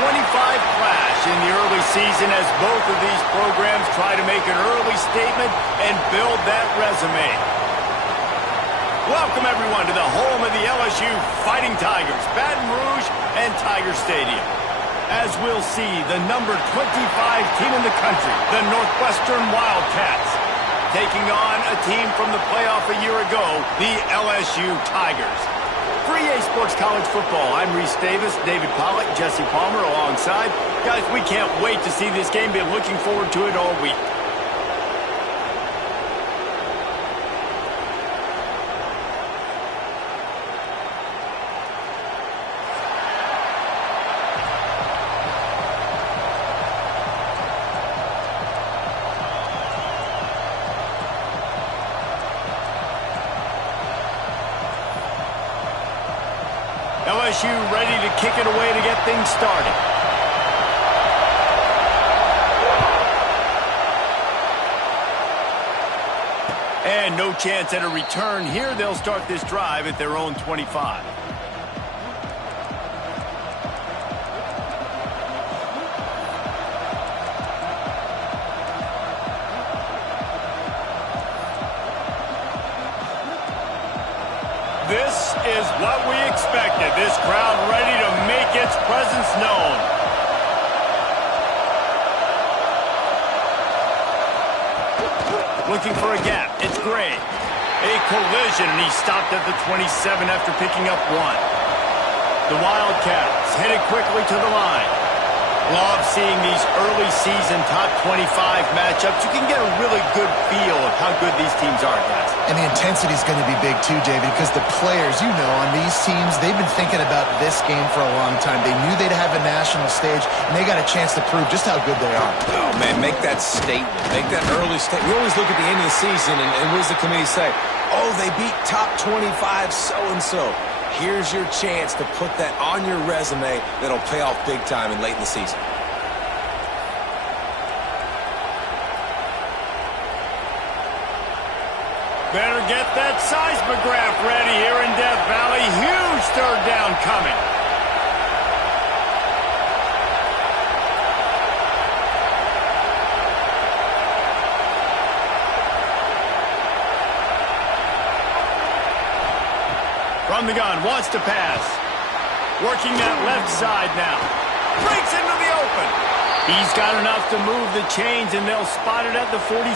clash in the early season as both of these programs try to make an early statement and build that resume. Welcome, everyone, to the home of the LSU Fighting Tigers, Baton Rouge and Tiger Stadium. As we'll see, the number 25 team in the country, the Northwestern Wildcats, taking on a team from the playoff a year ago, the LSU Tigers. For EA Sports College Football, I'm Reese Davis, David Pollack, Jesse Palmer alongside. Guys, we can't wait to see this game. Been looking forward to it all week. LSU ready to kick it away to get things started. And no chance at a return here. They'll start this drive at their own 25. This is what we expected. This crowd ready to make its presence known. Looking for a gap. It's Gray. A collision, and he stopped at the 27 after picking up one. The Wildcats headed quickly to the line. Love seeing these early season top 25 matchups. You can get a really good feel of how good these teams are, guys. And the intensity is going to be big too, David, because the players, you know, on these teams, they've been thinking about this game for a long time. They knew they'd have a national stage, and they got a chance to prove just how good they are. Oh, man, make that statement. Make that early statement. We always look at the end of the season, and what does the committee say? Oh, they beat top 25 so-and-so. Here's your chance to put that on your resume that'll pay off big time and late in the season. Better get that seismograph ready here in Death Valley. Huge third down coming. From the gun, wants to pass. Working that left side now. Breaks into the open. He's got enough to move the chains, and they'll spot it at the 47.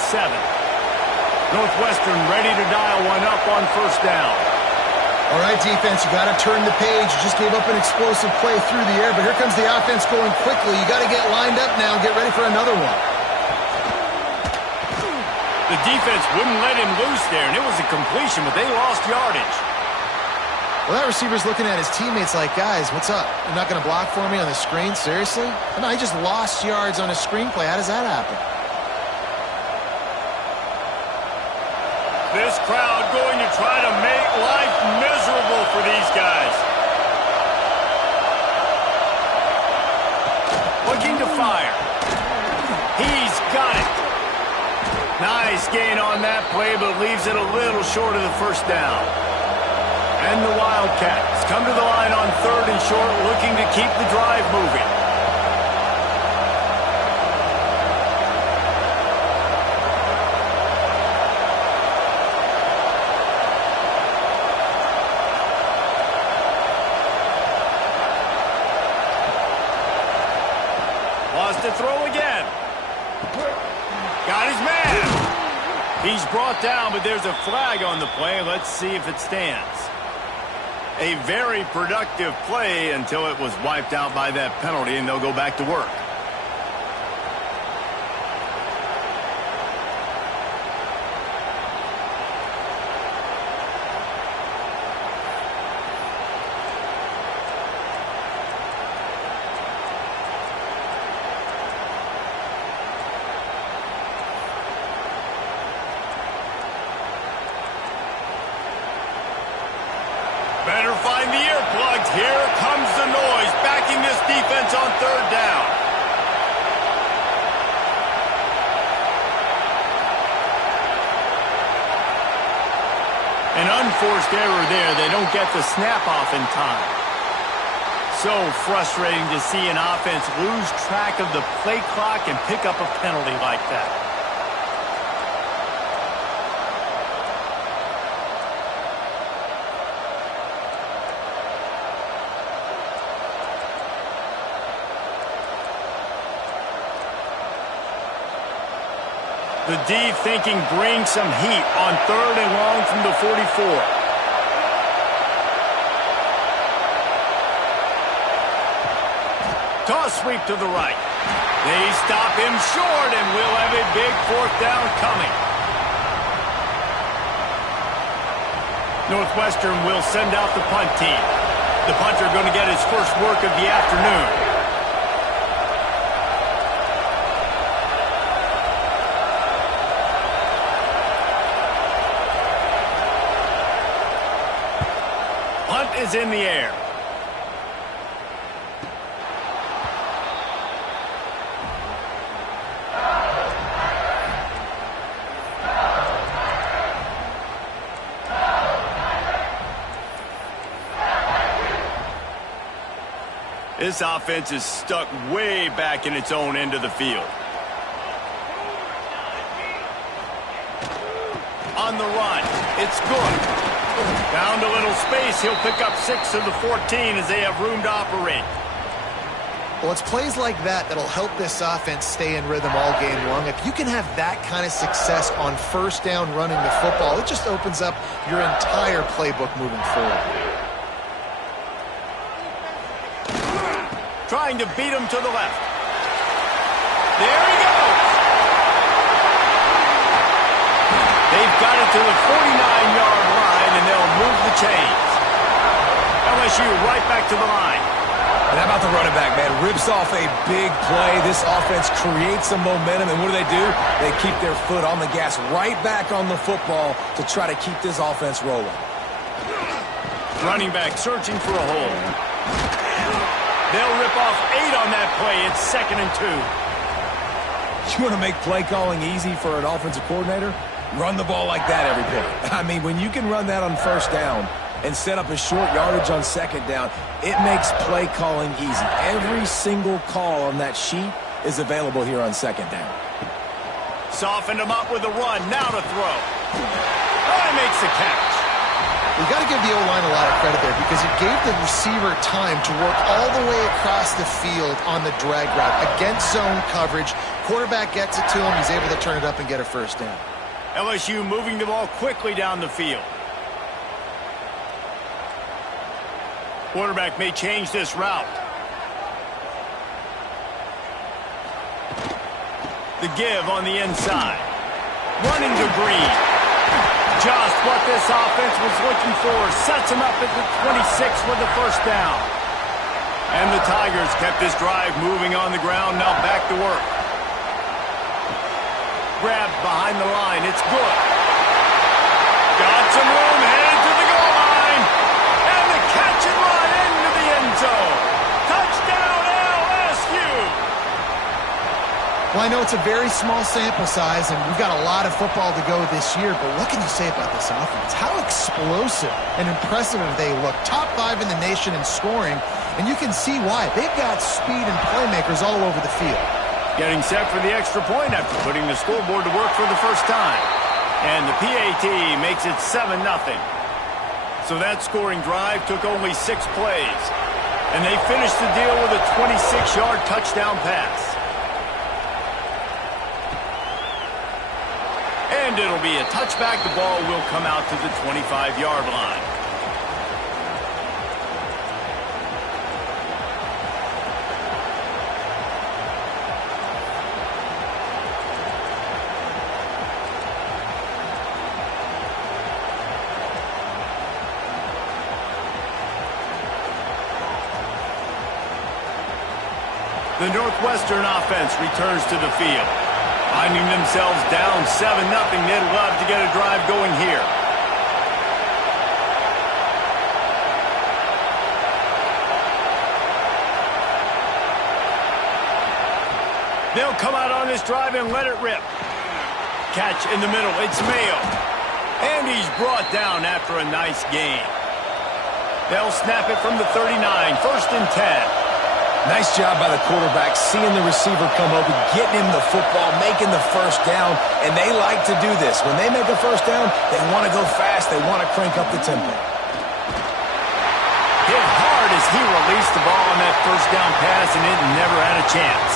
Northwestern ready to dial one up on first down. All right, defense, you got to turn the page. You just gave up an explosive play through the air, but here comes the offense going quickly. You got to get lined up now and get ready for another one. The defense wouldn't let him loose there, and it was a completion, but they lost yardage. Well, that receiver's looking at his teammates like, guys, what's up? You're not going to block for me on the screen? Seriously? No, he just lost yards on a screenplay. How does that happen? This crowd going to try to make life miserable for these guys. Looking to fire. He's got it. Nice gain on that play, but leaves it a little short of the first down. And the Wildcats come to the line on third and short, looking to keep the drive moving. Wants to throw again. Got his man. He's brought down, but there's a flag on the play. Let's see if it stands. A very productive play until it was wiped out by that penalty, and they'll go back to work. Better find the earplugs. Here comes the noise, backing this defense on third down. An unforced error there. They don't get the snap off in time. So frustrating to see an offense lose track of the play clock and pick up a penalty like that. The D thinking bring some heat on 3rd and long from the 44. Toss sweep to the right. They stop him short, and we'll have a big 4th down coming. Northwestern will send out the punt team. The punter going to get his first work of the afternoon. Is in the air. This offense is stuck way back in its own end of the field. On the run, it's good. Found a little space. He'll pick up 6 of the 14 as they have room to operate. Well, it's plays like that that'll help this offense stay in rhythm all game long. If you can have that kind of success on 1st down running the football, it just opens up your entire playbook moving forward. Trying to beat him to the left. There he goes. They've got it to the 49-yard line, and they'll move the chains. LSU right back to the line. And how about the running back, man? Rips off a big play. This offense creates some momentum, and what do? They keep their foot on the gas right back on the football to try to keep this offense rolling. Running back searching for a hole. They'll rip off 8 on that play. It's 2nd and 2. You want to make play calling easy for an offensive coordinator? Run the ball like that every play. I mean, when you can run that on 1st down and set up a short yardage on 2nd down, it makes play calling easy. Every single call on that sheet is available here on 2nd down. Softened him up with a run. Now to throw. Oh, he makes the catch. You got to give the O-line a lot of credit there because it gave the receiver time to work all the way across the field on the drag route against zone coverage. Quarterback gets it to him. He's able to turn it up and get a 1st down. LSU moving the ball quickly down the field. Quarterback may change this route. The give on the inside. Running to Green. Just what this offense was looking for. Sets him up at the 26 with the 1st down. And the Tigers kept this drive moving on the ground. Now back to work. Grabbed behind the line. It's good. Got some room. Headed to the goal line. And the catch and run into the end zone. Touchdown LSU. Well, I know it's a very small sample size, and we've got a lot of football to go this year, but what can you say about this offense? How explosive and impressive they look. Top 5 in the nation in scoring, and you can see why. They've got speed and playmakers all over the field. Getting set for the extra point after putting the scoreboard to work for the first time. And the PAT makes it 7-0. So that scoring drive took only 6 plays. And they finished the deal with a 26-yard touchdown pass. And it'll be a touchback. The ball will come out to the 25-yard line. The Northwestern offense returns to the field. Finding themselves down 7-0, they'd love to get a drive going here. They'll come out on this drive and let it rip. Catch in the middle, it's Mayo. And he's brought down after a nice gain. They'll snap it from the 39, 1st and 10. Nice job by the quarterback, seeing the receiver come open, getting him the football, making the first down, and they like to do this. When they make a first down, they want to go fast. They want to crank up the tempo. Hit hard as he released the ball on that first down pass, and it never had a chance.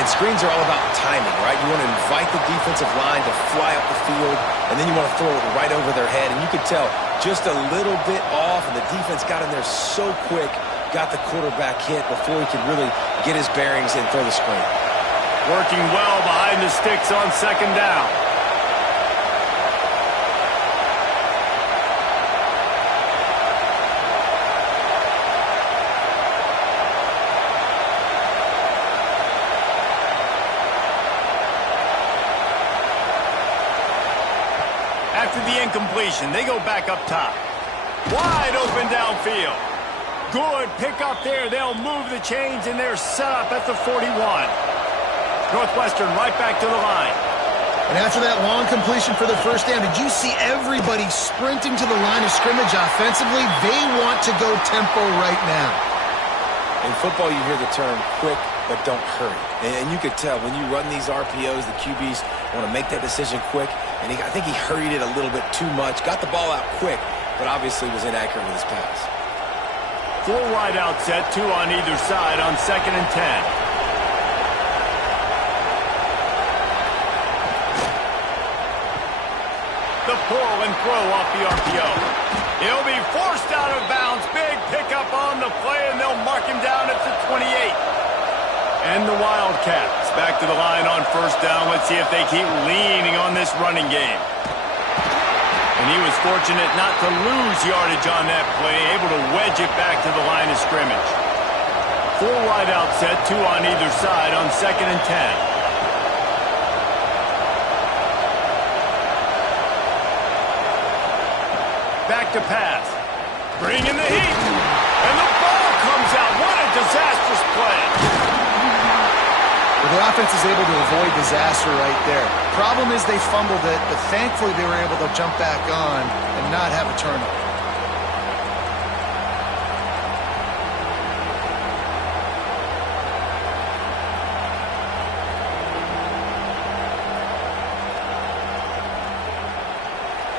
And screens are all about timing, right? You want to invite the defensive line to fly up the field, and then you want to throw it right over their head. And you could tell just a little bit off, and the defense got in there so quick, got the quarterback hit before he could really get his bearings and throw the screen. Working well behind the sticks on 2nd down. After the incompletion, they go back up top. Wide open downfield. Good pickup there. They'll move the chains, and they're set up at the 41. Northwestern right back to the line. And after that long completion for the first down, did you see everybody sprinting to the line of scrimmage offensively? They want to go tempo right now. In football, you hear the term quick, but don't hurry. And you could tell when you run these RPOs, the QBs want to make that decision quick. And I think he hurried it a little bit too much. Got the ball out quick, but obviously was inaccurate with his pass. 4 wide out set, 2 on either side on 2nd and 10. The pull and throw off the RPO. He'll be forced out of bounds. Big pickup on the play, and they'll mark him down at the 28. And the Wildcats back to the line on 1st down. Let's see if they keep leaning on this running game. And he was fortunate not to lose yardage on that play, able to wedge it back to the line of scrimmage. 4 wide out set, 2 on either side on 2nd and 10. Back to pass. Bringing the heat. And the ball comes out. What a disastrous play. Well, the offense is able to avoid disaster right there. Problem is they fumbled it, but thankfully they were able to jump back on and not have a turnover.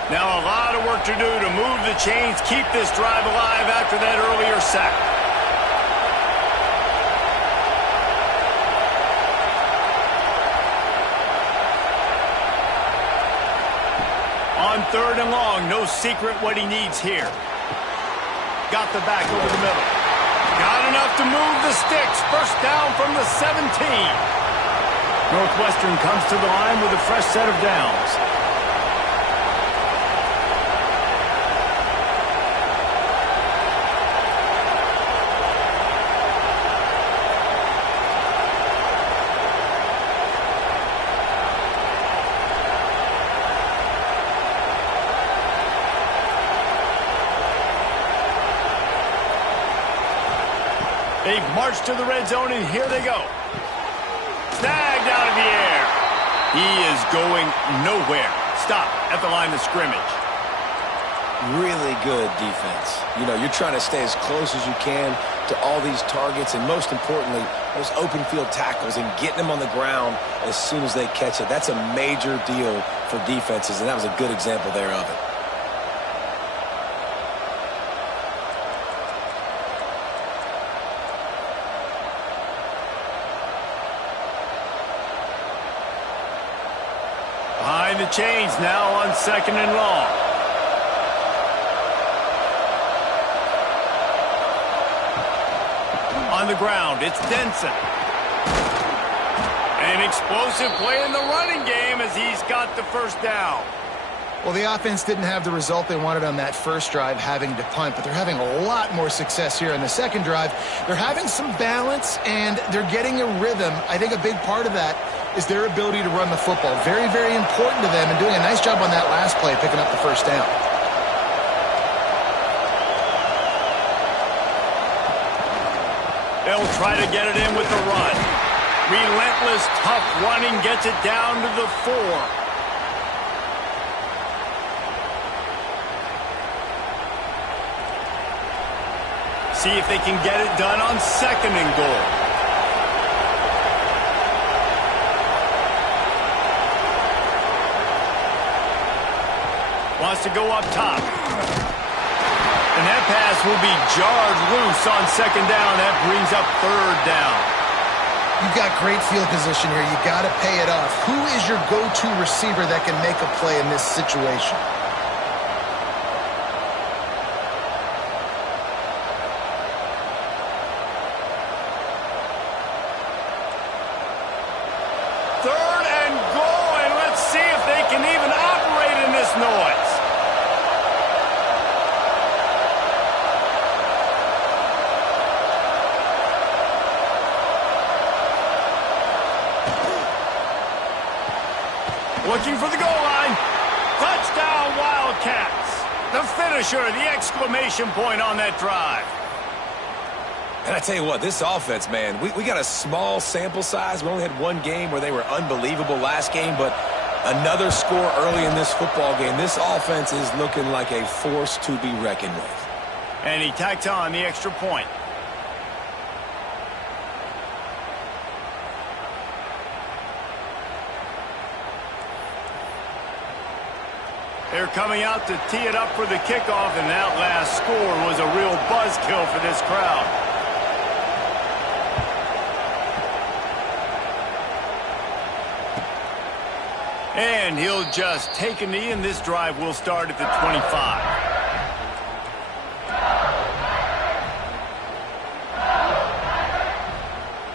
Now a lot of work to do to move the chains, keep this drive alive after that earlier sack. On 3rd and long, no secret what he needs here. Got the back over the middle. Got enough to move the sticks. 1st down from the 17. Northwestern comes to the line with a fresh set of downs. They've marched to the red zone, and here they go. Snagged out of the air. He is going nowhere. Stop at the line of scrimmage. Really good defense. You know, you're trying to stay as close as you can to all these targets, and most importantly, those open field tackles and getting them on the ground as soon as they catch it. That's a major deal for defenses, and that was a good example there of it. Behind the chains now on 2nd and long. On the ground, it's Denson. An explosive play in the running game as he's got the 1st down. Well, the offense didn't have the result they wanted on that first drive, having to punt, but they're having a lot more success here in the second drive. They're having some balance, and they're getting a rhythm. I think a big part of that is their ability to run the football. Very, very important to them, and doing a nice job on that last play, picking up the 1st down. They'll try to get it in with the run. Relentless, tough running gets it down to the 4. See if they can get it done on 2nd and goal. Wants to go up top. And that pass will be jarred loose on 2nd down. That brings up 3rd down. You've got great field position here. You got to pay it off. Who is your go-to receiver that can make a play in this situation? Third and goal, and let's see if they can even operate in this noise. Looking for the goal line. Touchdown, Wildcats. The finisher, the exclamation point on that drive. And I tell you what, this offense, man, we got a small sample size. We only had one game where they were unbelievable last game, but another score early in this football game. This offense is looking like a force to be reckoned with. And he tacked on the extra point. They're coming out to tee it up for the kickoff, and that last score was a real buzzkill for this crowd. And he'll just take a knee, and this drive will start at the 25.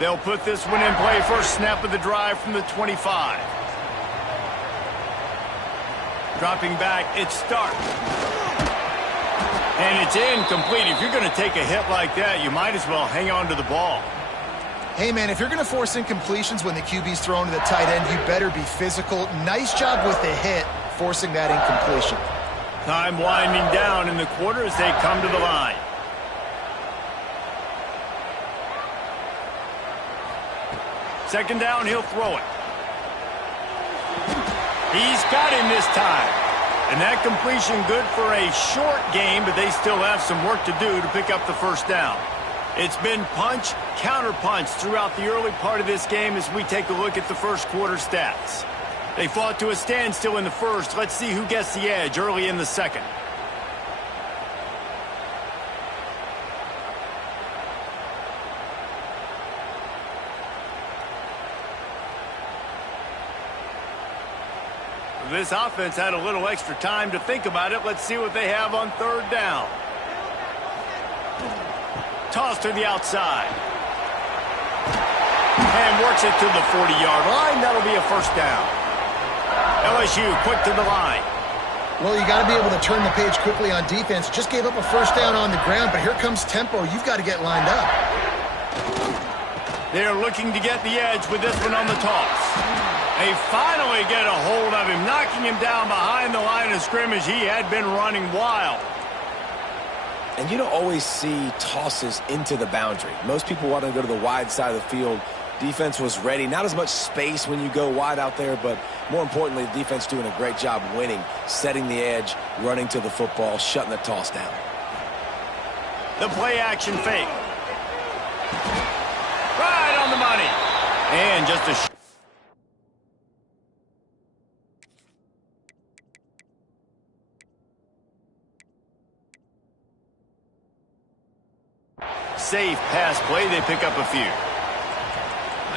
They'll put this one in play. First snap of the drive from the 25. Dropping back, it's Stark. And it's incomplete. If you're going to take a hit like that, you might as well hang on to the ball. Hey, man, if you're going to force incompletions when the QB's thrown to the tight end, you better be physical. Nice job with the hit, forcing that incompletion. Time winding down in the quarter as they come to the line. Second down, he'll throw it. He's got him this time. And that completion good for a short game, but they still have some work to do to pick up the first down. It's been punch, counter-punch throughout the early part of this game as we take a look at the first quarter stats. They fought to a standstill in the first. Let's see who gets the edge early in the second. This offense had a little extra time to think about it. Let's see what they have on third down. Toss to the outside. And works it to the 40-yard line. That'll be a first down. LSU quick to the line. Well, you got to be able to turn the page quickly on defense. Just gave up a first down on the ground, but here comes tempo. You've got to get lined up. They're looking to get the edge with this one on the toss. They finally get a hold of him, knocking him down behind the line of scrimmage. He had been running wild. And you don't always see tosses into the boundary. Most people want to go to the wide side of the field. Defense was ready. Not as much space when you go wide out there, but more importantly, the defense doing a great job winning, setting the edge, running to the football, shutting the toss down. The play action fake. Right on the money. And just a safe pass play. They pick up a few.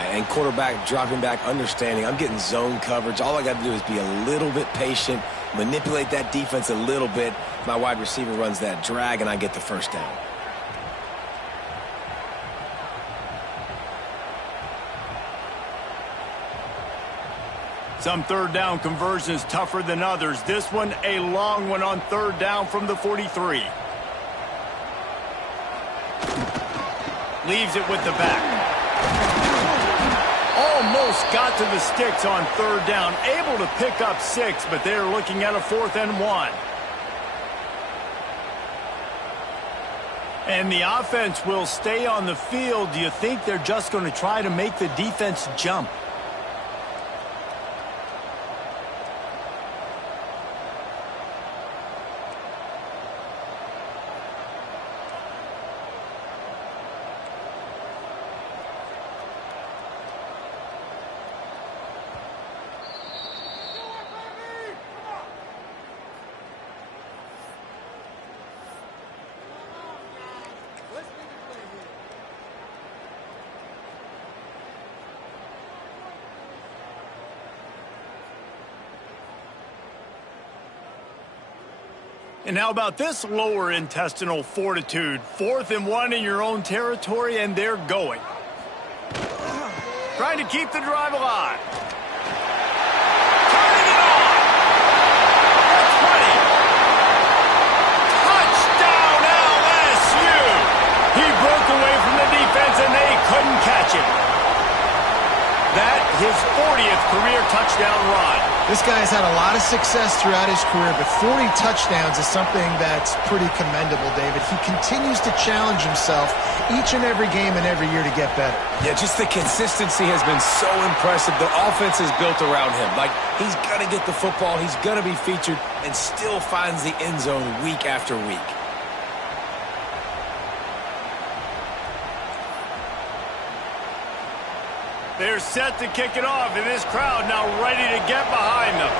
And quarterback dropping back, understanding. I'm getting zone coverage. All I got to do is be a little bit patient, manipulate that defense a little bit. My wide receiver runs that drag, and I get the first down. Some third down conversions tougher than others. This one, a long one on third down from the 43. Leaves it with the back. Almost got to the sticks on third down. Able to pick up 6, but they're looking at a 4th and 1. And the offense will stay on the field. Do you think they're just going to try to make the defense jump? And how about this lower intestinal fortitude? 4th and 1 in your own territory, and they're going. Trying to keep the drive alive. Turning it on. The 20. Touchdown, LSU. He broke away from the defense, and they couldn't catch him. That, his 40th career touchdown run. This guy has had a lot of success throughout his career, but 40 touchdowns is something that's pretty commendable, David. He continues to challenge himself each and every game and every year to get better. Yeah, just the consistency has been so impressive. The offense is built around him. Like, he's going to get the football, he's going to be featured, and still finds the end zone week after week. They're set to kick it off, and this crowd now ready to get behind them.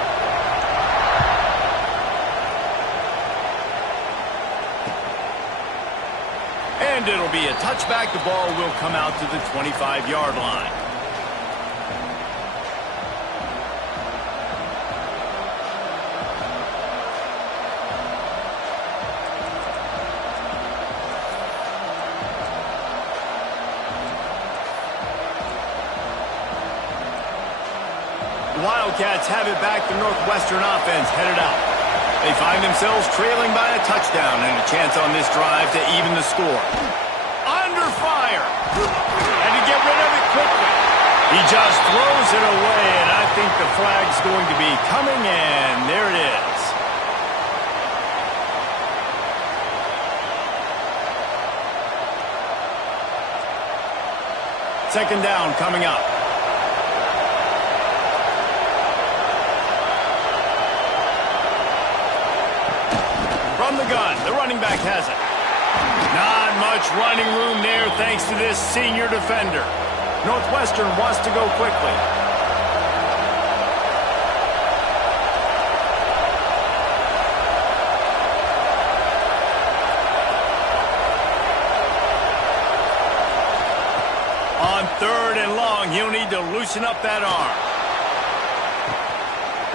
And it'll be a touchback. The ball will come out to the 25-yard line. Wildcats have it back. The Northwestern offense headed out. They find themselves trailing by a touchdown and a chance on this drive to even the score. Under fire. And to get rid of it quickly. He just throws it away, and I think the flag's going to be coming, and there it is. Second down coming up. From the gun, the running back has it. Not much running room there thanks to this senior defender. Northwestern wants to go quickly. On 3rd and long, he'll need to loosen up that arm.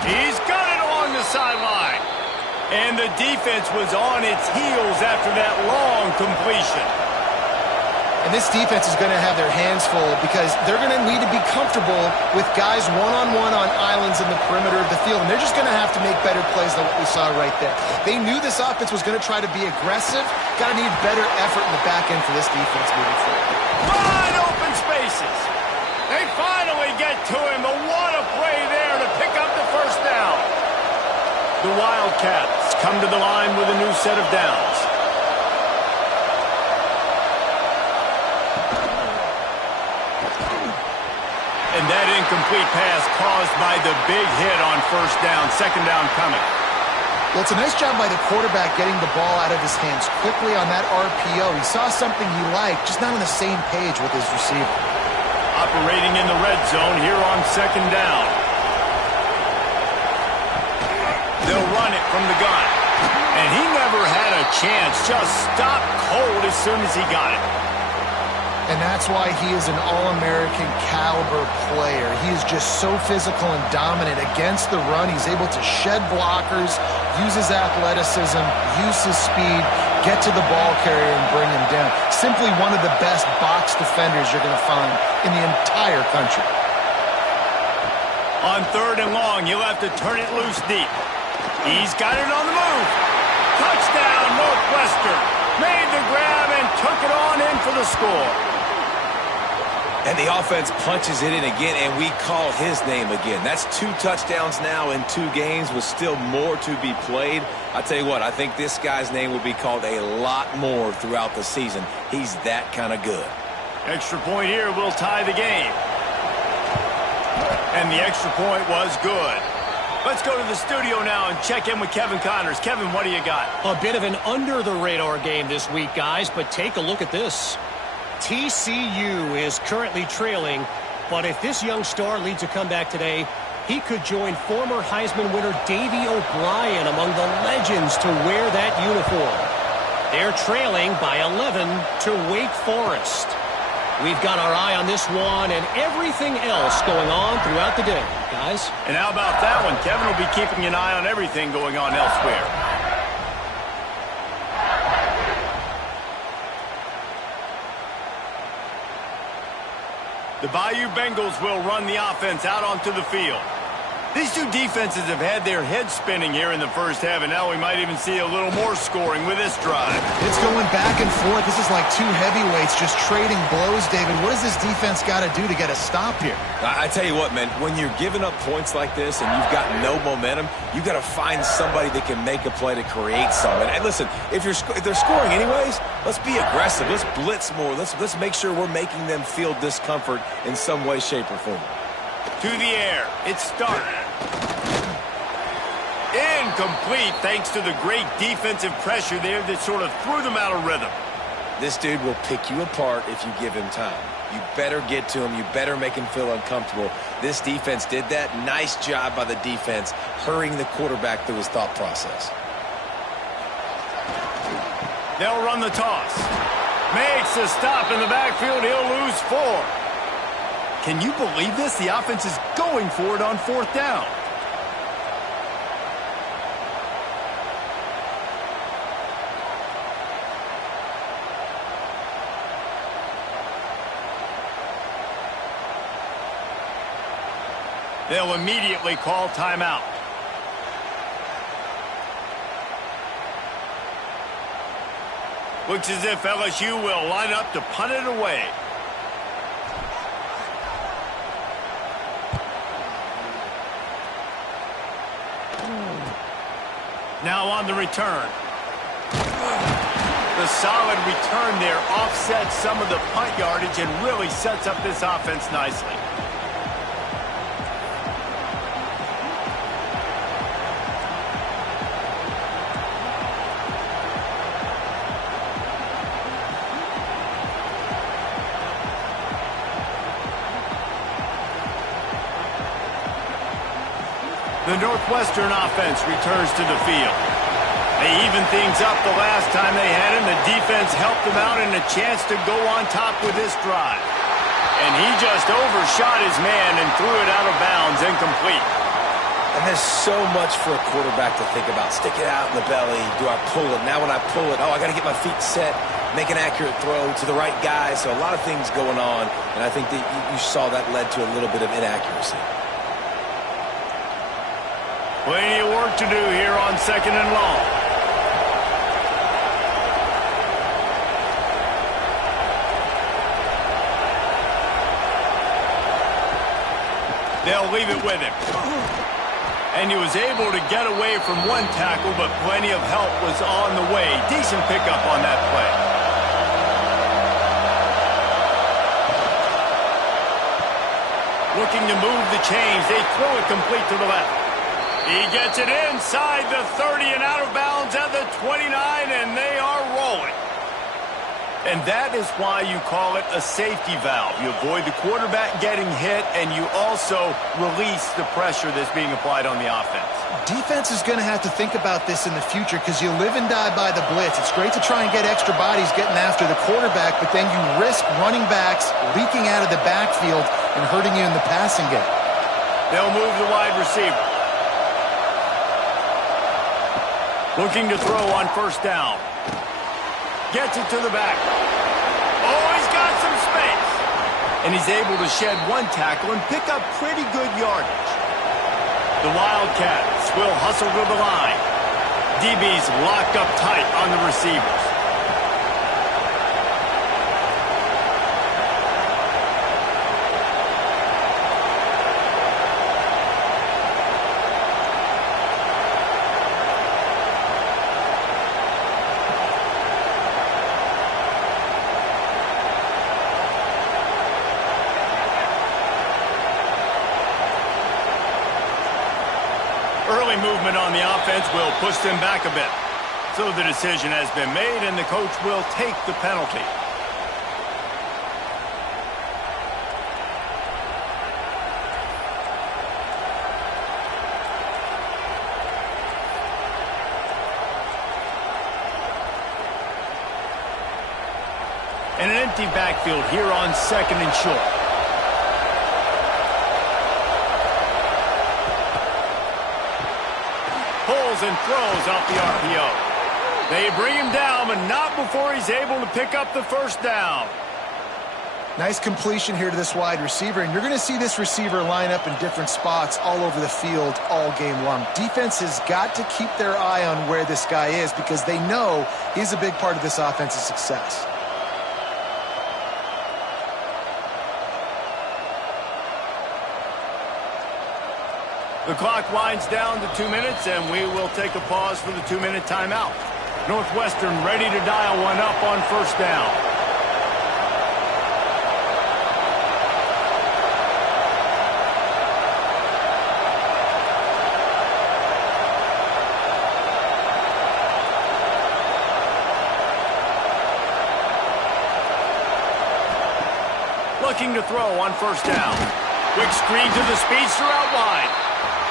He's got it along the sideline. And the defense was on its heels after that long completion. And this defense is going to have their hands full because they're going to need to be comfortable with guys one-on-one on islands in the perimeter of the field. And they're just going to have to make better plays than what we saw right there. They knew this offense was going to try to be aggressive. Got to need better effort in the back end for this defense moving forward. Wide open spaces. They finally get to him, but what a play there to pick up the first down. The Wildcats come to the line with a new set of downs. And that incomplete pass caused by the big hit on first down. Second down coming. Well, it's a nice job by the quarterback getting the ball out of his hands quickly on that RPO. He saw something he liked, just not on the same page with his receiver. Operating in the red zone here on second down. They'll run it from the gun. And he never had a chance. Just stopped cold as soon as he got it. And that's why he is an All-American caliber player. He is just so physical and dominant against the run. He's able to shed blockers, use his athleticism, use his speed, get to the ball carrier and bring him down. Simply one of the best box defenders you're going to find in the entire country. On 3rd and long, you'll have to turn it loose deep. He's got it on the move. Touchdown, Northwestern. Made the grab and took it on in for the score. And the offense punches it in again, and we call his name again. That's 2 touchdowns now in 2 games with still more to be played. I tell you what, I think this guy's name will be called a lot more throughout the season. He's that kind of good. Extra point here will tie the game. And the extra point was good. Let's go to the studio now and check in with Kevin Connors. Kevin, what do you got? A bit of an under-the-radar game this week, guys, but take a look at this. TCU is currently trailing, but if this young star leads a comeback today, he could join former Heisman winner Davey O'Brien among the legends to wear that uniform. They're trailing by 11 to Wake Forest. We've got our eye on this one and everything else going on throughout the day, guys. And how about that one? Kevin will be keeping an eye on everything going on elsewhere. The Bayou Bengals will run the offense out onto the field. These two defenses have had their heads spinning here in the first half, and now we might even see a little more scoring with this drive. It's going back and forth. This is like two heavyweights just trading blows, David. What does this defense got to do to get a stop here? I tell you what, man, when you're giving up points like this and you've got no momentum, you got to find somebody that can make a play to create something. And listen, if they're scoring anyways, let's be aggressive. Let's blitz more. Let's make sure we're making them feel discomfort in some way, shape, or form. To the air. It's started. Incomplete thanks to the great defensive pressure there that sort of threw them out of rhythm. This dude will pick you apart if you give him time. You better get to him. You better make him feel uncomfortable. This defense did that. Nice job by the defense, hurrying the quarterback through his thought process. They'll run the toss. Makes a stop in the backfield. He'll lose 4. Can you believe this? The offense is going for it on 4th down. They'll immediately call timeout. Looks as if LSU will line up to punt it away. Now on the return. The solid return there offsets some of the punt yardage and really sets up this offense nicely. The Northwestern offense returns to the field. They evened things up the last time they had him. The defense helped them out and a chance to go on top with this drive. And he just overshot his man and threw it out of bounds, incomplete. And there's so much for a quarterback to think about. Stick it out in the belly. Do I pull it? Now when I pull it, I got to get my feet set, make an accurate throw to the right guy. So a lot of things going on, and I think that you saw that led to a little bit of inaccuracy. Plenty of work to do here on 2nd and long. They'll leave it with him. And he was able to get away from one tackle, but plenty of help was on the way. Decent pickup on that play. Looking to move the chains. They throw it complete to the left. He gets it inside the 30 and out of bounds at the 29, and they are rolling. And that is why you call it a safety valve. You avoid the quarterback getting hit, and you also release the pressure that's being applied on the offense. Defense is going to have to think about this in the future because you live and die by the blitz. It's great to try and get extra bodies getting after the quarterback, but then you risk running backs leaking out of the backfield and hurting you in the passing game. They'll move the wide receiver. Looking to throw on 1st down. Gets it to the back. Oh, he's got some space. And he's able to shed one tackle and pick up pretty good yardage. The Wildcats will hustle to the line. DB's locked up tight on the receivers. Early movement on the offense will push them back a bit. So the decision has been made, and the coach will take the penalty. And an empty backfield here on 2nd and short. Pulls and throws off the RPO. They bring him down, but not before he's able to pick up the 1st down. Nice completion here to this wide receiver, and you're going to see this receiver line up in different spots all over the field all game long. Defense has got to keep their eye on where this guy is because they know he's a big part of this offense's success. The clock winds down to 2 minutes, and we will take a pause for the 2-minute timeout. Northwestern ready to dial one up on first down. Looking to throw on first down. Quick screen to the speedster out wide.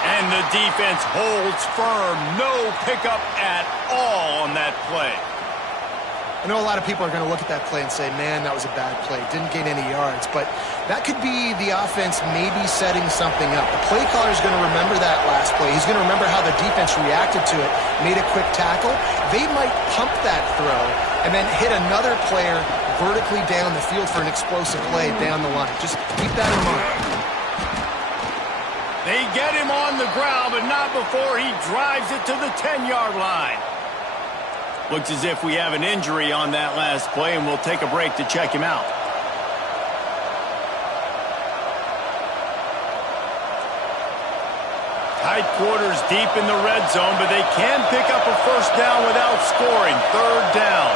And the defense holds firm. No pickup at all on that play. I know a lot of people are going to look at that play and say, man, that was a bad play. Didn't gain any yards. But that could be the offense maybe setting something up. The play caller is going to remember that last play. He's going to remember how the defense reacted to it, made a quick tackle. They might pump that throw and then hit another player vertically down the field for an explosive play down the line. Just keep that in mind. They get him on the ground, but not before he drives it to the 10-yard line. Looks as if we have an injury on that last play, and we'll take a break to check him out. Tight quarters deep in the red zone, but they can pick up a first down without scoring. Third down.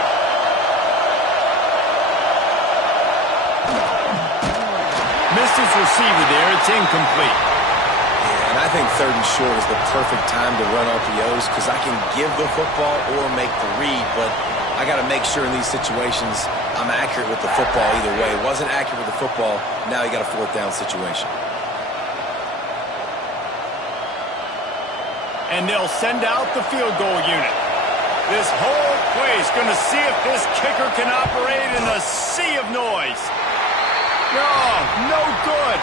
Missed his receiver there. It's incomplete. And I think 3rd and short is the perfect time to run RPOs because I can give the football or make the read, but I got to make sure in these situations I'm accurate with the football either way. Wasn't accurate with the football, now you got a 4th down situation. And they'll send out the field goal unit. This whole play is going to see if this kicker can operate in a sea of noise. No good.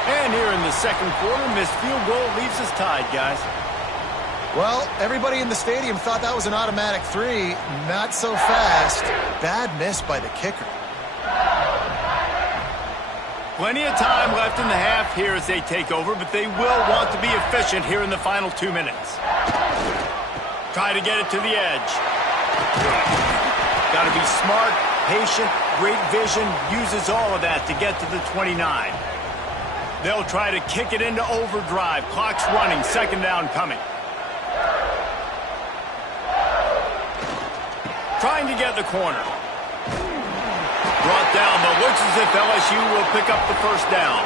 And here in the second quarter, missed field goal leaves us tied, guys. Well, everybody in the stadium thought that was an automatic 3. Not so fast. Bad miss by the kicker. Plenty of time left in the half here as they take over, but they will want to be efficient here in the final 2 minutes. Try to get it to the edge. Got to be smart, patient, great vision, uses all of that to get to the 29. They'll try to kick it into overdrive. Clock's running. Second down coming. Trying to get the corner. Brought down, but looks as if LSU will pick up the first down.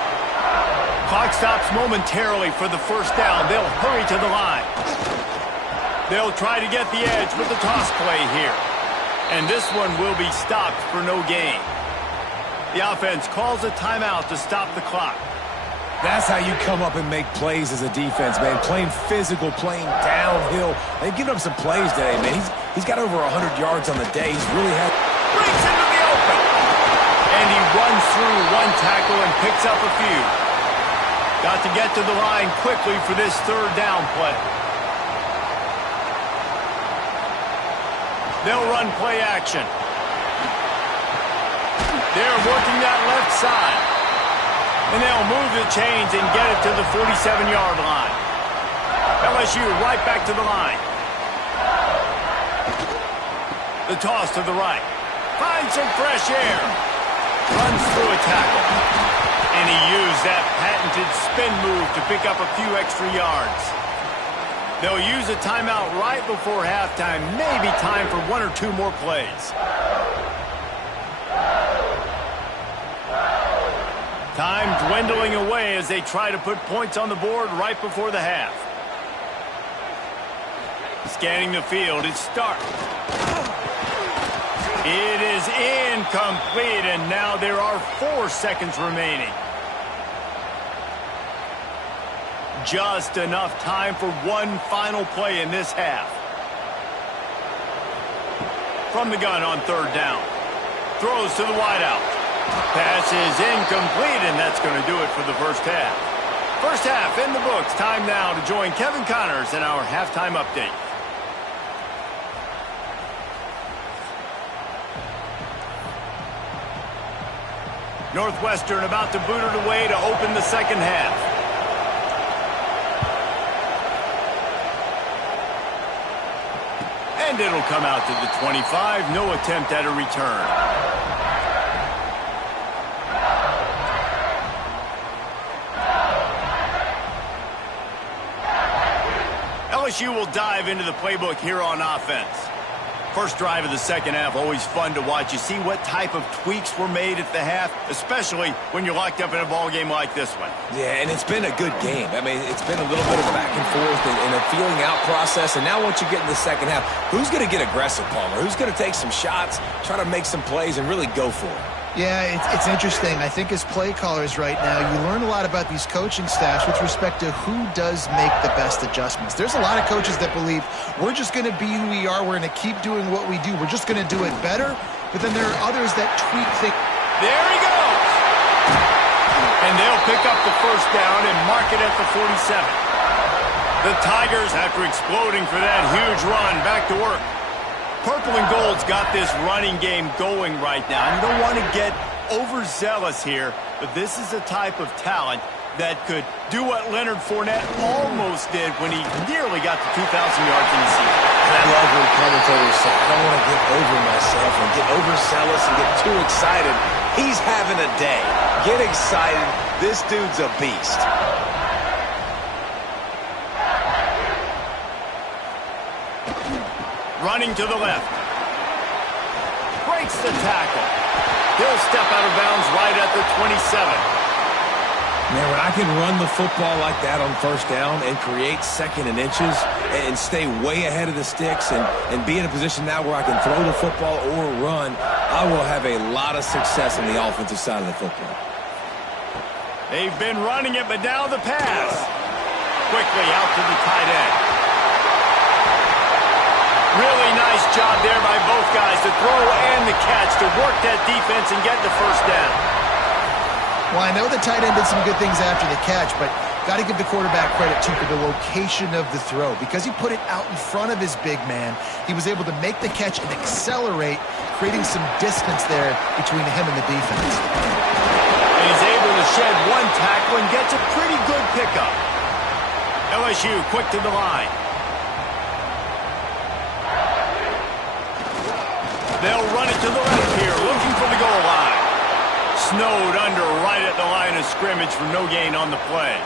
Clock stops momentarily for the first down. They'll hurry to the line. They'll try to get the edge with the toss play here. And this one will be stopped for no gain. The offense calls a timeout to stop the clock. That's how you come up and make plays as a defense, man. Playing physical, playing downhill. They've given up some plays today, man. He's got over 100 yards on the day. He's really had... Breaks into the open. And he runs through one tackle and picks up a few. Got to get to the line quickly for this third down play. They'll run play action. They're working that left side. And they'll move the chains and get it to the 47-yard line. LSU right back to the line. The toss to the right. Finds some fresh air. Runs through a tackle. And he used that patented spin move to pick up a few extra yards. They'll use a timeout right before halftime. Maybe time for 1 or 2 more plays. Time dwindling away as they try to put points on the board right before the half. Scanning the field, it's Stark. It is incomplete, and now there are 4 seconds remaining. Just enough time for one final play in this half. From the gun on third down. Throws to the wideout. Pass is incomplete, and that's going to do it for the first half. First half in the books. Time now to join Kevin Connors in our halftime update. Northwestern about to boot it away to open the second half. And it'll come out to the 25. No attempt at a return. LSU will dive into the playbook here on offense. First drive of the second half, always fun to watch. You see what type of tweaks were made at the half, especially when you're locked up in a ball game like this one. Yeah, and it's been a good game. I mean, it's been a little bit of back and forth and a feeling out process. And now once you get in the second half, who's going to get aggressive, Palmer? Who's going to take some shots, try to make some plays, and really go for it? Yeah, it's interesting. I think as play callers right now, you learn a lot about these coaching staffs with respect to who does make the best adjustments. There's a lot of coaches that believe we're just going to be who we are. We're going to keep doing what we do. We're just going to do it better. But then there are others that tweak things. There he goes! And they'll pick up the first down and mark it at the 47. The Tigers, after exploding for that huge run, back to work. Purple and Gold's got this running game going right now. And you don't want to get overzealous here, but this is a type of talent that could do what Leonard Fournette almost did when he nearly got to 2,000 yards in the season. And I love when commentators say, I don't want to get over myself and get overzealous and get too excited. He's having a day. Get excited. This dude's a beast. Running to the left. Breaks the tackle. He'll step out of bounds right at the 27. Man, when I can run the football like that on first down and create second and inches and stay way ahead of the sticks and be in a position now where I can throw the football or run, I will have a lot of success on the offensive side of the football. They've been running it, but now the pass. Quickly out to the tight end. Really nice job there by both guys, the throw and the catch, to work that defense and get the first down. Well, I know the tight end did some good things after the catch, but got to give the quarterback credit, too, for the location of the throw. Because he put it out in front of his big man, he was able to make the catch and accelerate, creating some distance there between him and the defense. And he's able to shed one tackle and gets a pretty good pickup. LSU quick to the line. They'll run it to the left here, looking for the goal line. Snowed under right at the line of scrimmage for no gain on the play.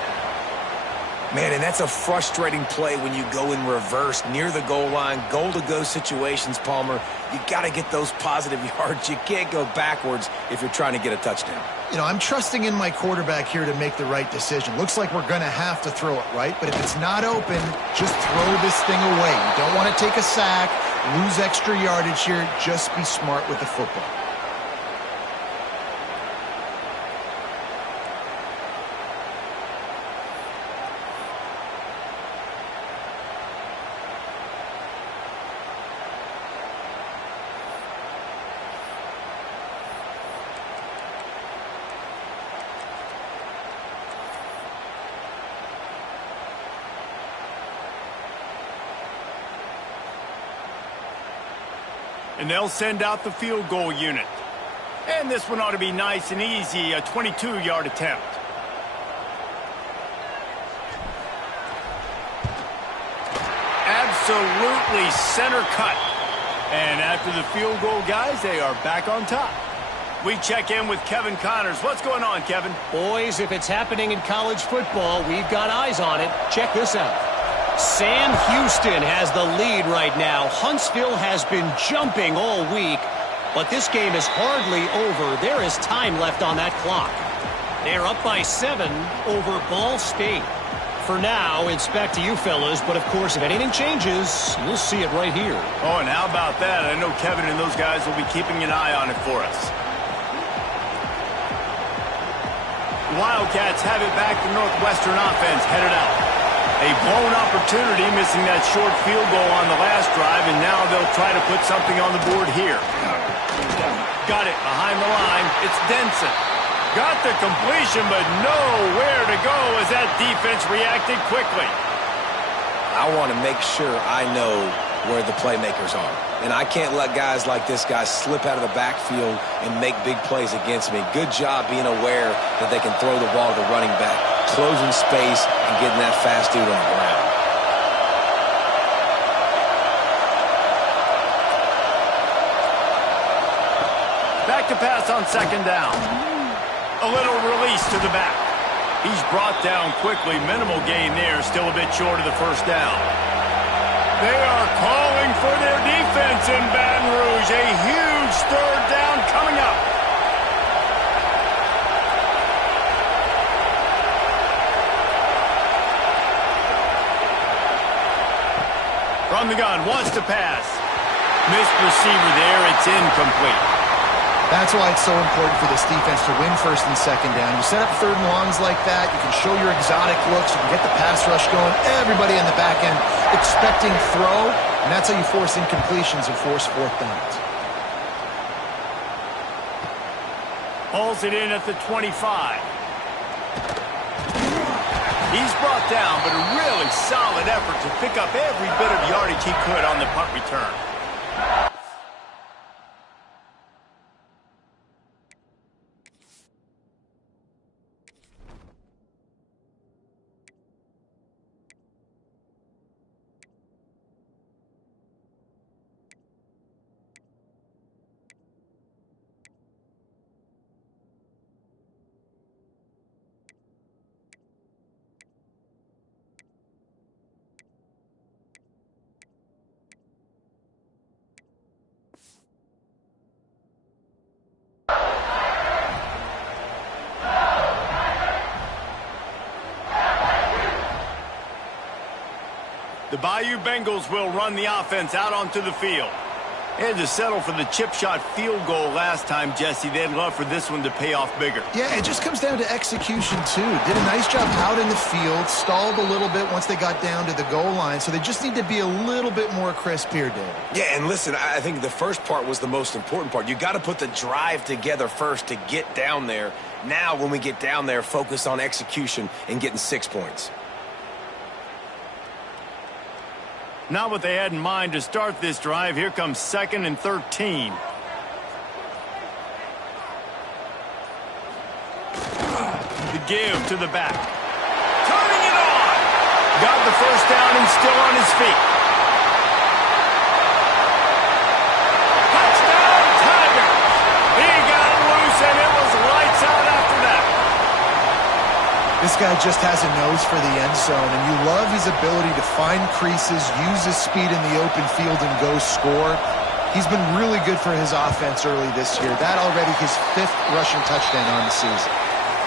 Man, and that's a frustrating play when you go in reverse near the goal line, goal-to-go situations, Palmer. You got to get those positive yards. You can't go backwards if you're trying to get a touchdown. You know, I'm trusting in my quarterback here to make the right decision. Looks like we're going to have to throw it right, but if it's not open, just throw this thing away. You don't want to take a sack, lose extra yardage here. Just be smart with the football. And they'll send out the field goal unit. And this one ought to be nice and easy, a 22-yard attempt. Absolutely center cut. And after the field goal, guys, they are back on top. We check in with Kevin Connors. What's going on, Kevin? Boys, if it's happening in college football, we've got eyes on it. Check this out. Sam Houston has the lead right now. Huntsville has been jumping all week, but this game is hardly over. There is time left on that clock. They're up by 7 over Ball State. For now, it's back to you fellas, but of course, if anything changes, you'll see it right here. Oh, and how about that? I know Kevin and those guys will be keeping an eye on it for us. Wildcats have it back to Northwestern offense, headed out. A blown opportunity, missing that short field goal on the last drive, and now they'll try to put something on the board here. Got it behind the line. It's Denson. Got the completion, but nowhere to go as that defense reacted quickly. I want to make sure I know where the playmakers are. And I can't let guys like this guy slip out of the backfield and make big plays against me. Good job being aware that they can throw the ball to the running back, closing space and getting that fast dude on the ground. Back to pass on second down. A little release to the back. He's brought down quickly. Minimal gain there. Still a bit short of the first down. They are calling for their defense in Baton Rouge. A huge third down coming up. From the gun, wants to pass. Missed receiver there. It's incomplete. That's why it's so important for this defense to win first and second down. You set up third and longs like that, you can show your exotic looks, you can get the pass rush going, everybody in the back end expecting throw, and that's how you force incompletions and force fourth downs. Hauls it in at the 25. He's brought down, but a really solid effort to pick up every bit of yardage he could on the punt return. The Bayou Bengals will run the offense out onto the field. They had to settle for the chip shot field goal last time, Jesse. They'd love for this one to pay off bigger. Yeah, it just comes down to execution, too. Did a nice job out in the field, stalled a little bit once they got down to the goal line, so they just need to be a little bit more crisp here, Dave. Yeah, and listen, I think the first part was the most important part. You got to put the drive together first to get down there. Now, when we get down there, focus on execution and getting 6 points. Not what they had in mind to start this drive. Here comes 2nd and 13. The give to the back. Turning it on. Got the first down and still on his feet. Touchdown, Tigers. He got loose and it was lights out after that. This guy just has a nose for the end zone, and you love his ability to find creases, use his speed in the open field, and go score. He's been really good for his offense early this year. That already his 5th rushing touchdown on the season.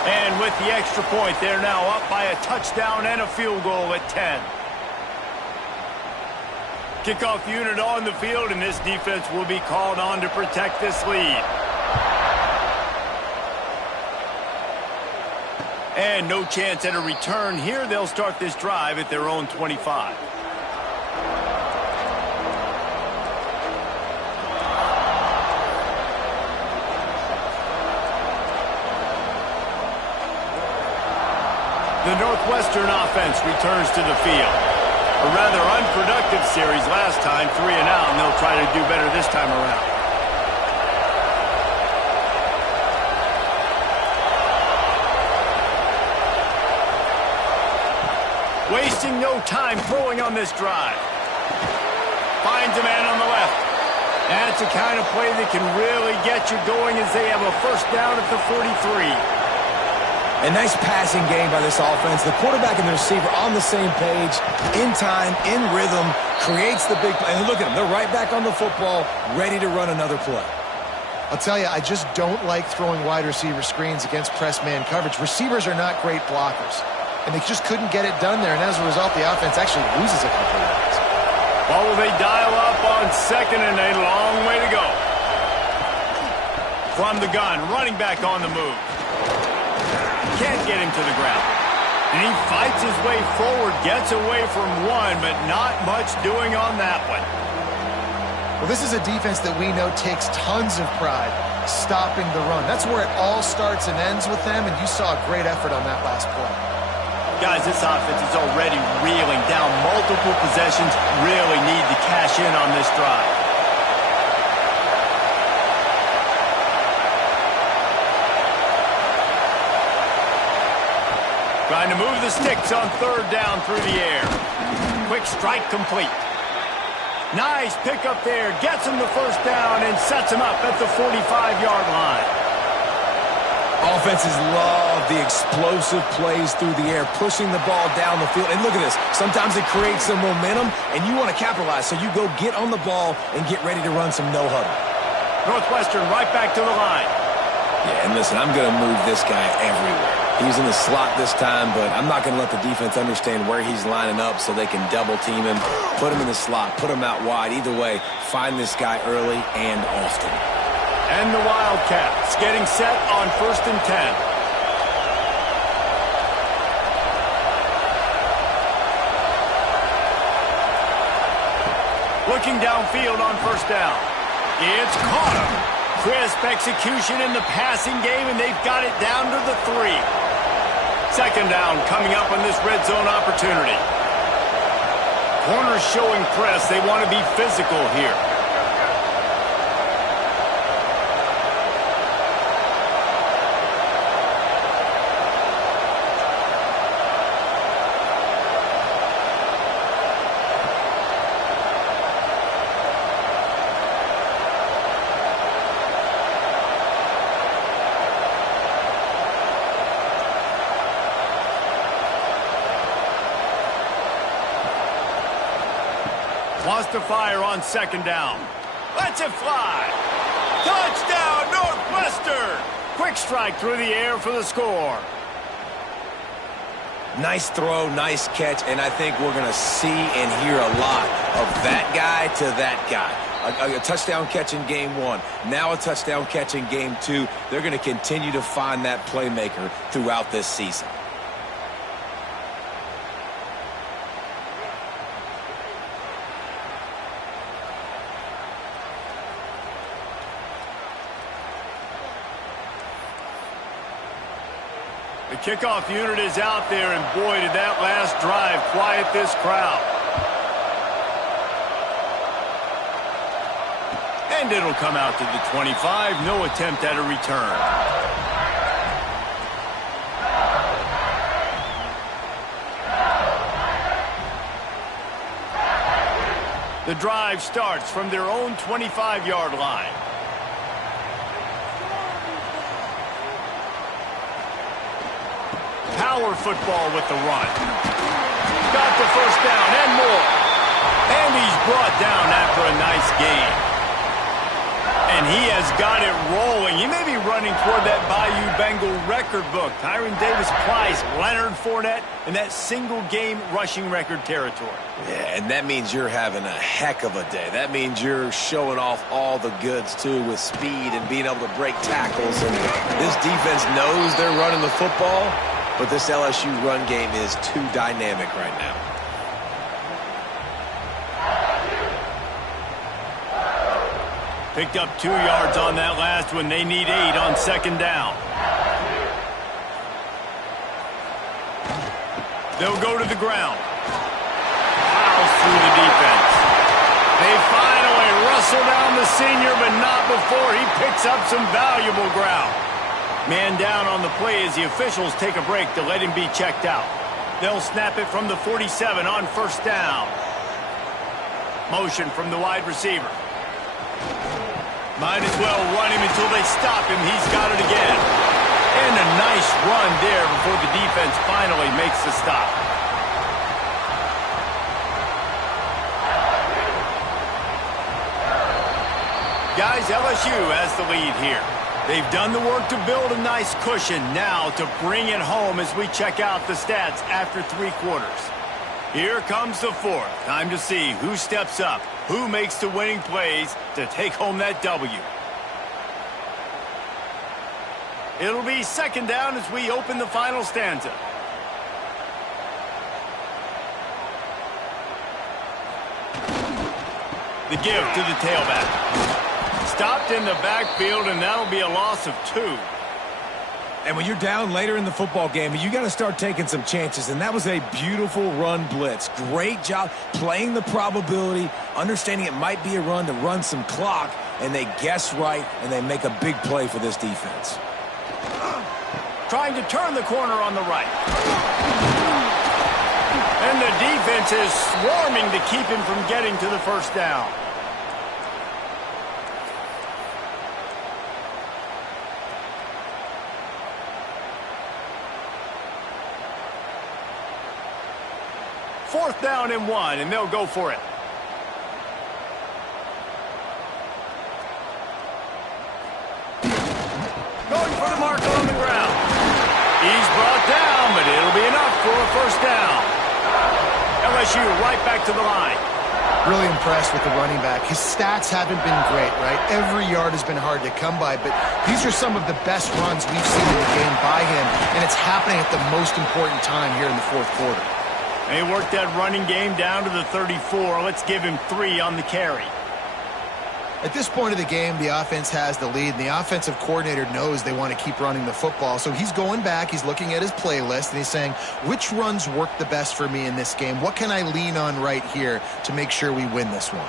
And with the extra point, they're now up by a touchdown and a field goal at 10. Kickoff unit on the field, and this defense will be called on to protect this lead. And no chance at a return here. They'll start this drive at their own 25. The Northwestern offense returns to the field. A rather unproductive series last time, 3 and out, and they'll try to do better this time around. Wasting no time throwing on this drive. Finds a man on the left. That's the kind of play that can really get you going as they have a first down at the 43. A nice passing game by this offense. The quarterback and the receiver on the same page, in time, in rhythm, creates the big play. And look at them. They're right back on the football, ready to run another play. I'll tell you, I just don't like throwing wide receiver screens against press man coverage. Receivers are not great blockers. And they just couldn't get it done there, and as a result, the offense actually loses a couple of yards. Well, will they dial up on 2nd and a long way to go? From the gun, running back on the move. Can't get him to the ground. And he fights his way forward, gets away from one, but not much doing on that one. Well, this is a defense that we know takes tons of pride stopping the run. That's where it all starts and ends with them, and you saw a great effort on that last play. Guys, this offense is already reeling down multiple possessions. Really need to cash in on this drive. Trying to move the sticks on third down through the air. Quick strike complete. Nice pickup there. Gets him the first down and sets him up at the 45-yard line. Offenses love the explosive plays through the air, pushing the ball down the field. And look at this. Sometimes it creates some momentum, and you want to capitalize. So you go get on the ball and get ready to run some no-huddle. Northwestern right back to the line. Yeah, and listen, I'm going to move this guy everywhere. He's in the slot this time, but I'm not going to let the defense understand where he's lining up so they can double-team him, put him in the slot, put him out wide. Either way, find this guy early and often. And the Wildcats getting set on 1st and 10. Looking downfield on 1st down. It's caught him. Crisp execution in the passing game, and they've got it down to the 3. 2nd down coming up on this red zone opportunity. Corners showing press. They want to be physical here. Wants to fire on 2nd down. Lets it fly. Touchdown, Northwestern! Quick strike through the air for the score. Nice throw, nice catch, and I think we're going to see and hear a lot of that guy to that guy. A touchdown catch in game 1. Now a touchdown catch in game 2. They're going to continue to find that playmaker throughout this season. The kickoff unit is out there, and boy, did that last drive quiet this crowd. And it'll come out to the 25. No attempt at a return. The drive starts from their own 25-yard line. Power football with the run. Got the first down and more. And he's brought down after a nice gain. And he has got it rolling. He may be running toward that Bayou Bengal record book. Tyron Davis-Price, Leonard Fournette, in that single-game rushing record territory. Yeah, and that means you're having a heck of a day. That means you're showing off all the goods, too, with speed and being able to break tackles. And this defense knows they're running the football, but this LSU run game is too dynamic right now. Picked up 2 yards on that last one. They need 8 on 2nd down. They'll go to the ground. Fouls through the defense. They finally wrestle down the senior, but not before he picks up some valuable ground. Man down on the play as the officials take a break to let him be checked out. They'll snap it from the 47 on 1st down. Motion from the wide receiver. Might as well run him until they stop him. He's got it again. And a nice run there before the defense finally makes the stop. Guys, LSU has the lead here. They've done the work to build a nice cushion. Now to bring it home as we check out the stats after 3 quarters. Here comes the 4th. Time to see who steps up, who makes the winning plays to take home that W. It'll be 2nd down as we open the final stanza. The give to the tailback. Stopped in the backfield, and that'll be a loss of 2. And when you're down later in the football game, you got to start taking some chances. And that was a beautiful run blitz. Great job playing the probability, understanding it might be a run to run some clock, and they guess right, and they make a big play for this defense. Trying to turn the corner on the right. And the defense is swarming to keep him from getting to the first down. Fourth down and 1, and they'll go for it. Going for the marker on the ground. He's brought down, but it'll be enough for a first down. LSU right back to the line. Really impressed with the running back. His stats haven't been great, right? Every yard has been hard to come by, but these are some of the best runs we've seen in the game by him, and it's happening at the most important time here in the fourth quarter. They worked that running game down to the 34. Let's give him 3 on the carry. At this point of the game, the offense has the lead, and the offensive coordinator knows they want to keep running the football. So he's going back, he's looking at his playlist, and he's saying, which runs work the best for me in this game? What can I lean on right here to make sure we win this one?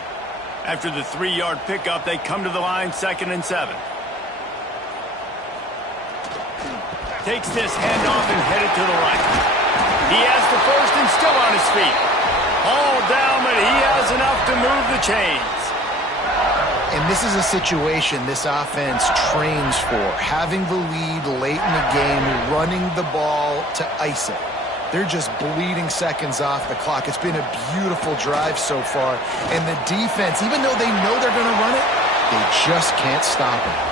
After the 3-yard pickup, they come to the line, 2nd and 7. Takes this handoff and headed to the right. He has the first and still on his feet. All down, but he has enough to move the chains. And this is a situation this offense trains for. Having the lead late in the game, running the ball to ice it. They're just bleeding seconds off the clock. It's been a beautiful drive so far. And the defense, even though they know they're going to run it, they just can't stop it.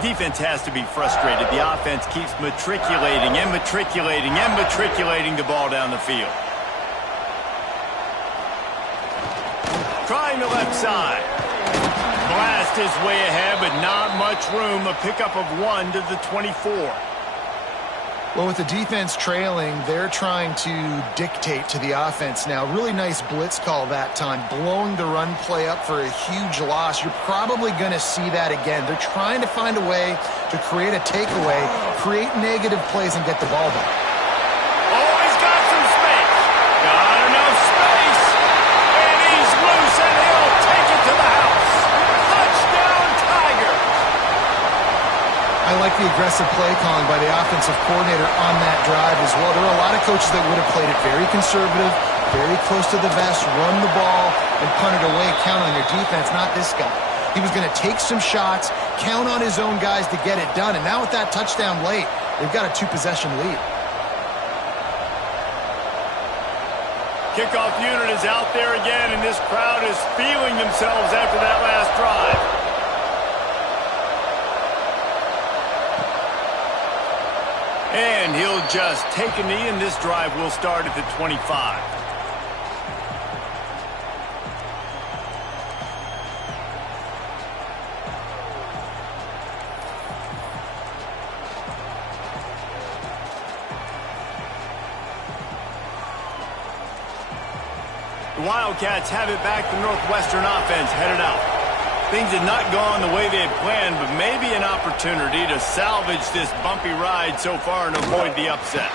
Defense has to be frustrated. The offense keeps matriculating and matriculating and matriculating the ball down the field. Trying the left side. Blast his way ahead, but not much room. A pickup of 1 to the 24. Well, with the defense trailing, they're trying to dictate to the offense now. Really nice blitz call that time, blowing the run play up for a huge loss. You're probably going to see that again. They're trying to find a way to create a takeaway, create negative plays, and get the ball back. Oh, he's got some space. Got enough space. And he's loose, and he'll take it to the house. Touchdown, Tigers. I like the aggressive play calling by the offensive coordinator on that drive as well. There are a lot of coaches that would have played it very conservative, very close to the vest, run the ball, and punt it away, count on your defense. Not this guy. He was going to take some shots, count on his own guys to get it done. And now with that touchdown late, they've got a 2-possession lead. Kickoff unit is out there again, and this crowd is feeling themselves after that last drive. And he'll just take a knee, and this drive will start at the 25. The Wildcats have it back. The Northwestern offense headed out. Things had not gone the way they had planned, but maybe an opportunity to salvage this bumpy ride so far and avoid the upset.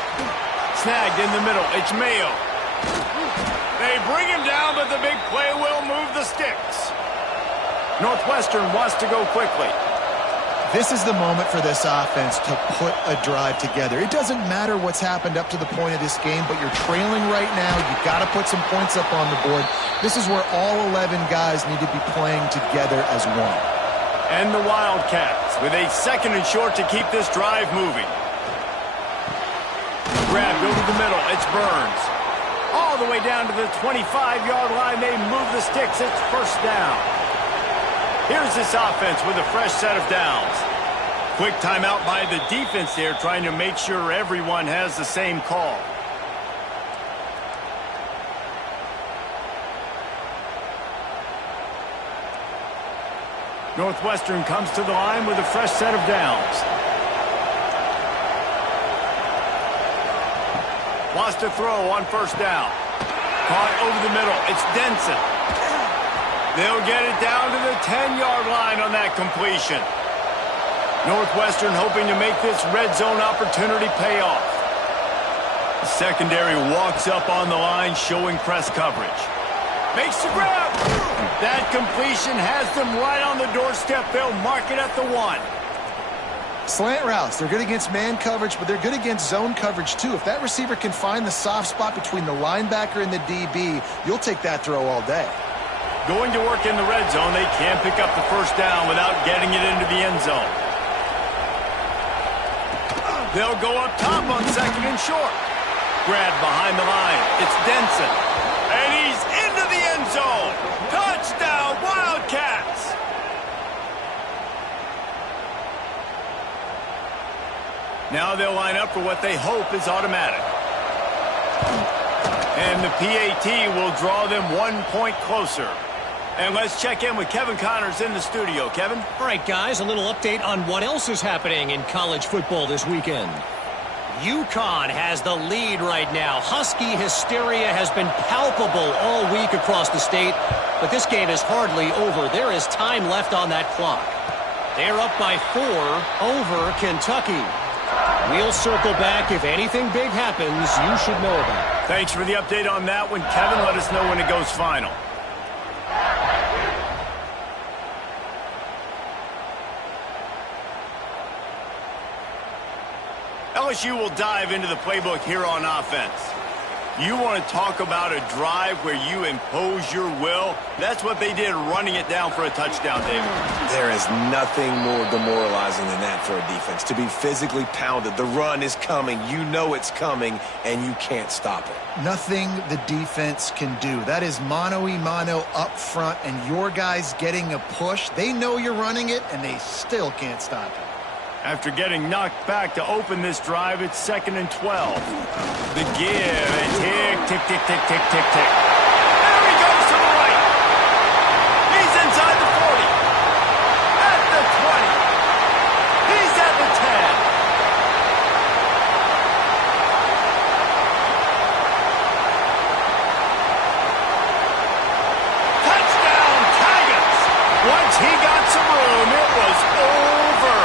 Snagged in the middle. It's Mayo. They bring him down, but the big play will move the sticks. Northwestern wants to go quickly. This is the moment for this offense to put a drive together. It doesn't matter what's happened up to the point of this game, but you're trailing right now. You've got to put some points up on the board. This is where all 11 guys need to be playing together as one. And the Wildcats with a 2nd and short to keep this drive moving. Grab, go to the middle. It's Burns. All the way down to the 25-yard line. They move the sticks. It's first down. Here's this offense with a fresh set of downs. Quick timeout by the defense there, trying to make sure everyone has the same call. Northwestern comes to the line with a fresh set of downs. Wants to throw on first down. Caught over the middle. It's Denson. They'll get it down to the 10-yard line on that completion. Northwestern hoping to make this red zone opportunity pay off. The secondary walks up on the line, showing press coverage. Makes the grab. That completion has them right on the doorstep. They'll mark it at the 1. Slant routes, they're good against man coverage, but they're good against zone coverage too. If that receiver can find the soft spot between the linebacker and the DB, you'll take that throw all day. Going to work in the red zone, they can't pick up the first down without getting it into the end zone. They'll go up top on 2nd and short. Grab behind the line. It's Denson. And he's into the end zone. Touchdown, Wildcats! Now they'll line up for what they hope is automatic. And the PAT will draw them 1 point closer. And let's check in with Kevin Connors in the studio. Kevin? All right, guys, a little update on what else is happening in college football this weekend. UConn has the lead right now. Husky hysteria has been palpable all week across the state, but this game is hardly over. There is time left on that clock. They're up by 4 over Kentucky. We'll circle back. If anything big happens, you should know about it. Thanks for the update on that one, Kevin. Let us know when it goes final. LSU will dive into the playbook here on offense. You want to talk about a drive where you impose your will? That's what they did, running it down for a touchdown, David. There is nothing more demoralizing than that for a defense. To be physically pounded, the run is coming, you know it's coming, and you can't stop it. Nothing the defense can do. That is mano-a-mano up front, and your guys getting a push. They know you're running it, and they still can't stop it. After getting knocked back to open this drive, it's 2nd and 12. The give, and tick, tick, tick, tick, tick, tick, tick. There he goes to the right. He's inside the 40. At the 20. He's at the 10. Touchdown, Tigers! Once he got some room, it was over.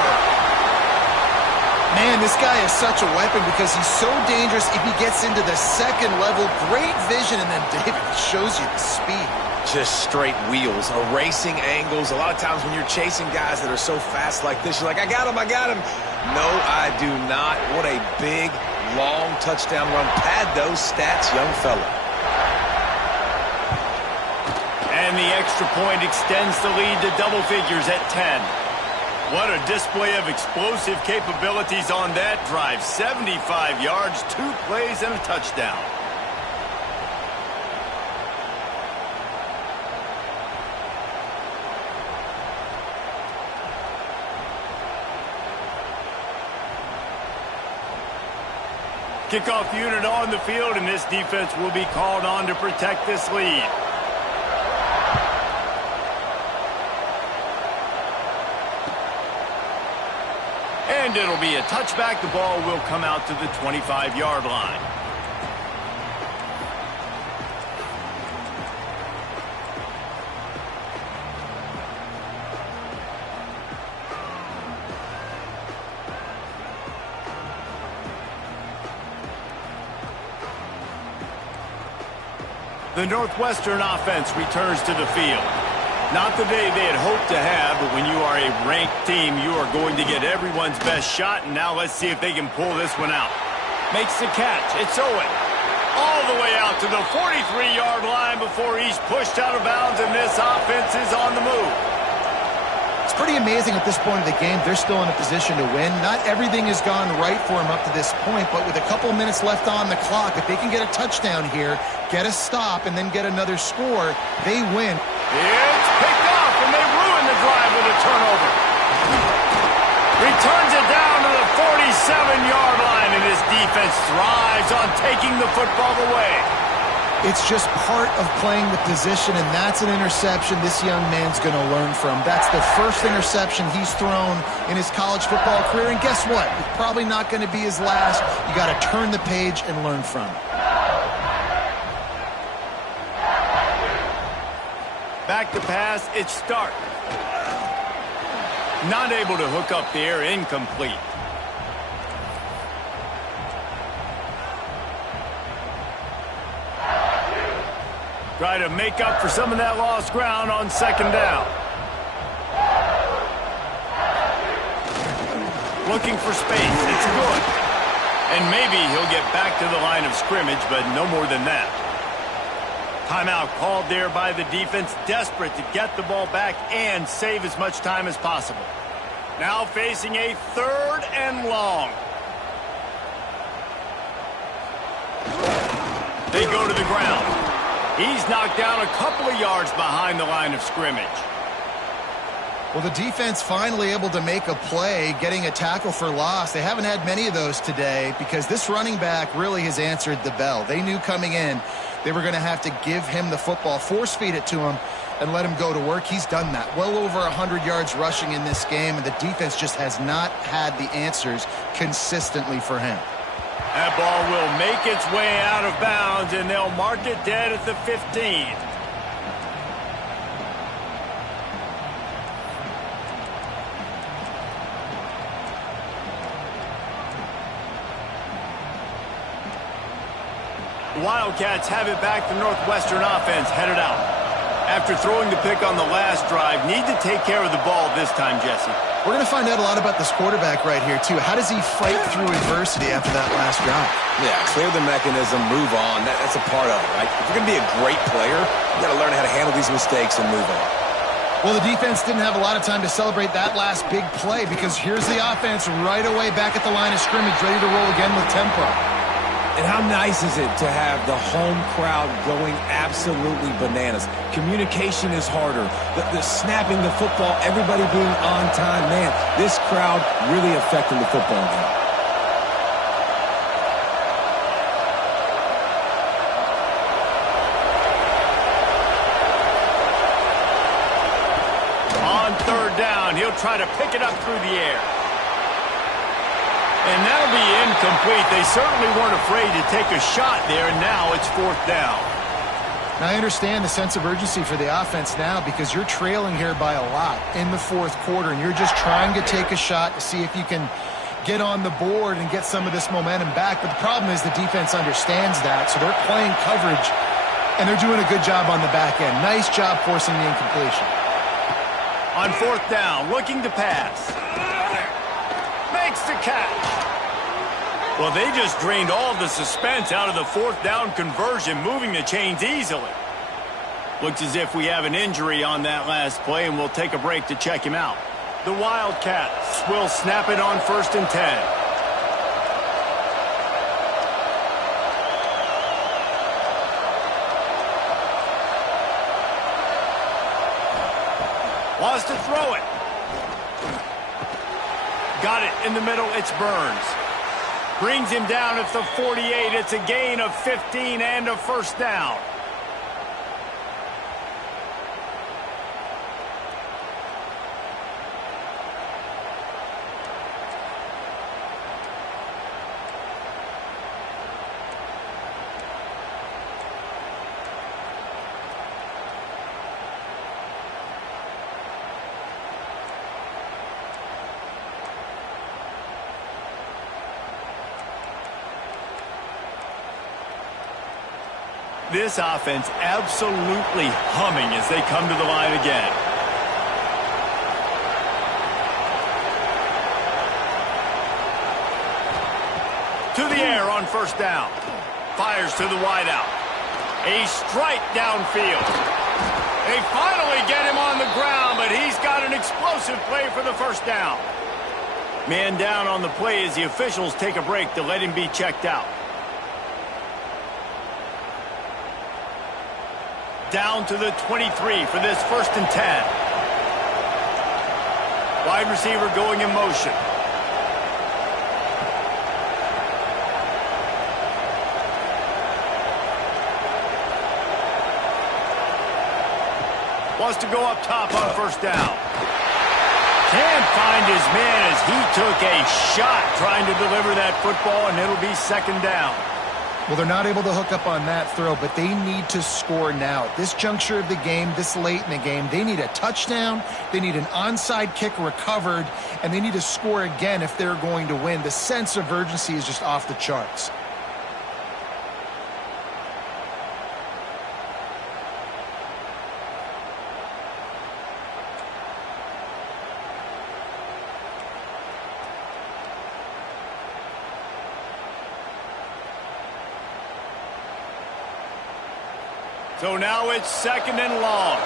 Man, this guy is such a weapon because he's so dangerous if he gets into the second level. Great vision, and then David shows you the speed. Just straight wheels, erasing angles. A lot of times when you're chasing guys that are so fast like this, you're like, I got him, I got him. No, I do not. What a big, long touchdown run. Pad those stats, young fella. And the extra point extends the lead to double figures at 10. What a display of explosive capabilities on that drive. 75 yards, 2 plays, and a touchdown. Kickoff unit on the field, and this defense will be called on to protect this lead. And it'll be a touchback. The ball will come out to the 25-yard line. The Northwestern offense returns to the field. Not the day they had hoped to have, but when you are a ranked team, you are going to get everyone's best shot, and now let's see if they can pull this one out. Makes the catch. It's Owen. All the way out to the 43-yard line before he's pushed out of bounds, and this offense is on the move. It's pretty amazing at this point of the game. They're still in a position to win. Not everything has gone right for them up to this point, but with a couple minutes left on the clock, if they can get a touchdown here, get a stop, and then get another score, they win. It's picked off, and they ruin the drive with a turnover. Returns it down to the 47-yard line, and his defense thrives on taking the football away. It's just part of playing the position, and that's an interception this young man's going to learn from. That's the first interception he's thrown in his college football career, and guess what? It's probably not going to be his last. You got to turn the page and learn from it. Back to pass, it's Stark. Not able to hook up there, incomplete. Try to make up for some of that lost ground on second down. Looking for space, it's good. And maybe he'll get back to the line of scrimmage, but no more than that. Timeout called there by the defense, desperate to get the ball back and save as much time as possible. Now facing a 3rd and long. They go to the ground. He's knocked down a couple of yards behind the line of scrimmage. Well, the defense finally able to make a play, getting a tackle for loss. They haven't had many of those today because this running back really has answered the bell. They knew coming in they were going to have to give him the football, force feed it to him, and let him go to work. He's done that. Well over 100 yards rushing in this game, and the defense just has not had the answers consistently for him. That ball will make its way out of bounds, and they'll mark it dead at the 15. The Wildcats have it back. The Northwestern offense headed out. After throwing the pick on the last drive, need to take care of the ball this time, Jesse. We're going to find out a lot about this quarterback right here, too. How does he fight through adversity after that last drive? Yeah, clear the mechanism, move on. That's a part of it, right? If you're going to be a great player, you got to learn how to handle these mistakes and move on. Well, the defense didn't have a lot of time to celebrate that last big play because here's the offense right away back at the line of scrimmage, ready to roll again with tempo. And how nice is it to have the home crowd going absolutely bananas? Communication is harder. The snapping the football, everybody being on time. Man, this crowd really affecting the football game. On 3rd down, he'll try to pick it up through the air. And that'll be incomplete. They certainly weren't afraid to take a shot there, and now it's 4th down. Now, I understand the sense of urgency for the offense now because you're trailing here by a lot in the 4th quarter, and you're just trying to take a shot to see if you can get on the board and get some of this momentum back. But the problem is the defense understands that, so they're playing coverage, and they're doing a good job on the back end. Nice job forcing the incompletion. On 4th down, looking to pass. Makes the catch. Well, they just drained all the suspense out of the 4th down conversion, moving the chains easily. Looks as if we have an injury on that last play, and we'll take a break to check him out. The Wildcats will snap it on 1st and 10. Wants to throw it. Got it in the middle. It's Burns. Brings him down at the 48. It's a gain of 15 and a 1st down. This offense absolutely humming as they come to the line again. To the air on 1st down. Fires to the wideout. A strike downfield. They finally get him on the ground, but he's got an explosive play for the 1st down. Man down on the play as the officials take a break to let him be checked out. Down to the 23 for this 1st and 10. Wide receiver going in motion. Wants to go up top on 1st down. Can't find his man as he took a shot trying to deliver that football, and it'll be 2nd down. Well, they're not able to hook up on that throw, but they need to score now. At this juncture of the game, this late in the game, they need a touchdown, they need an onside kick recovered, and they need to score again if they're going to win. The sense of urgency is just off the charts. So now it's 2nd and long.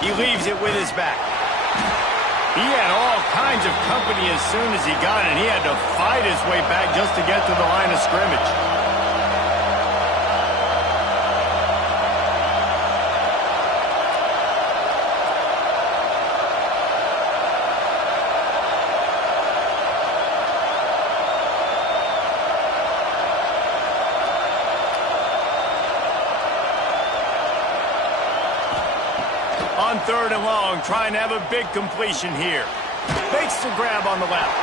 He leaves it with his back. He had all kinds of company as soon as he got it, and he had to fight his way back just to get to the line of scrimmage. On 3rd and long, trying to have a big completion here. Makes the grab on the left.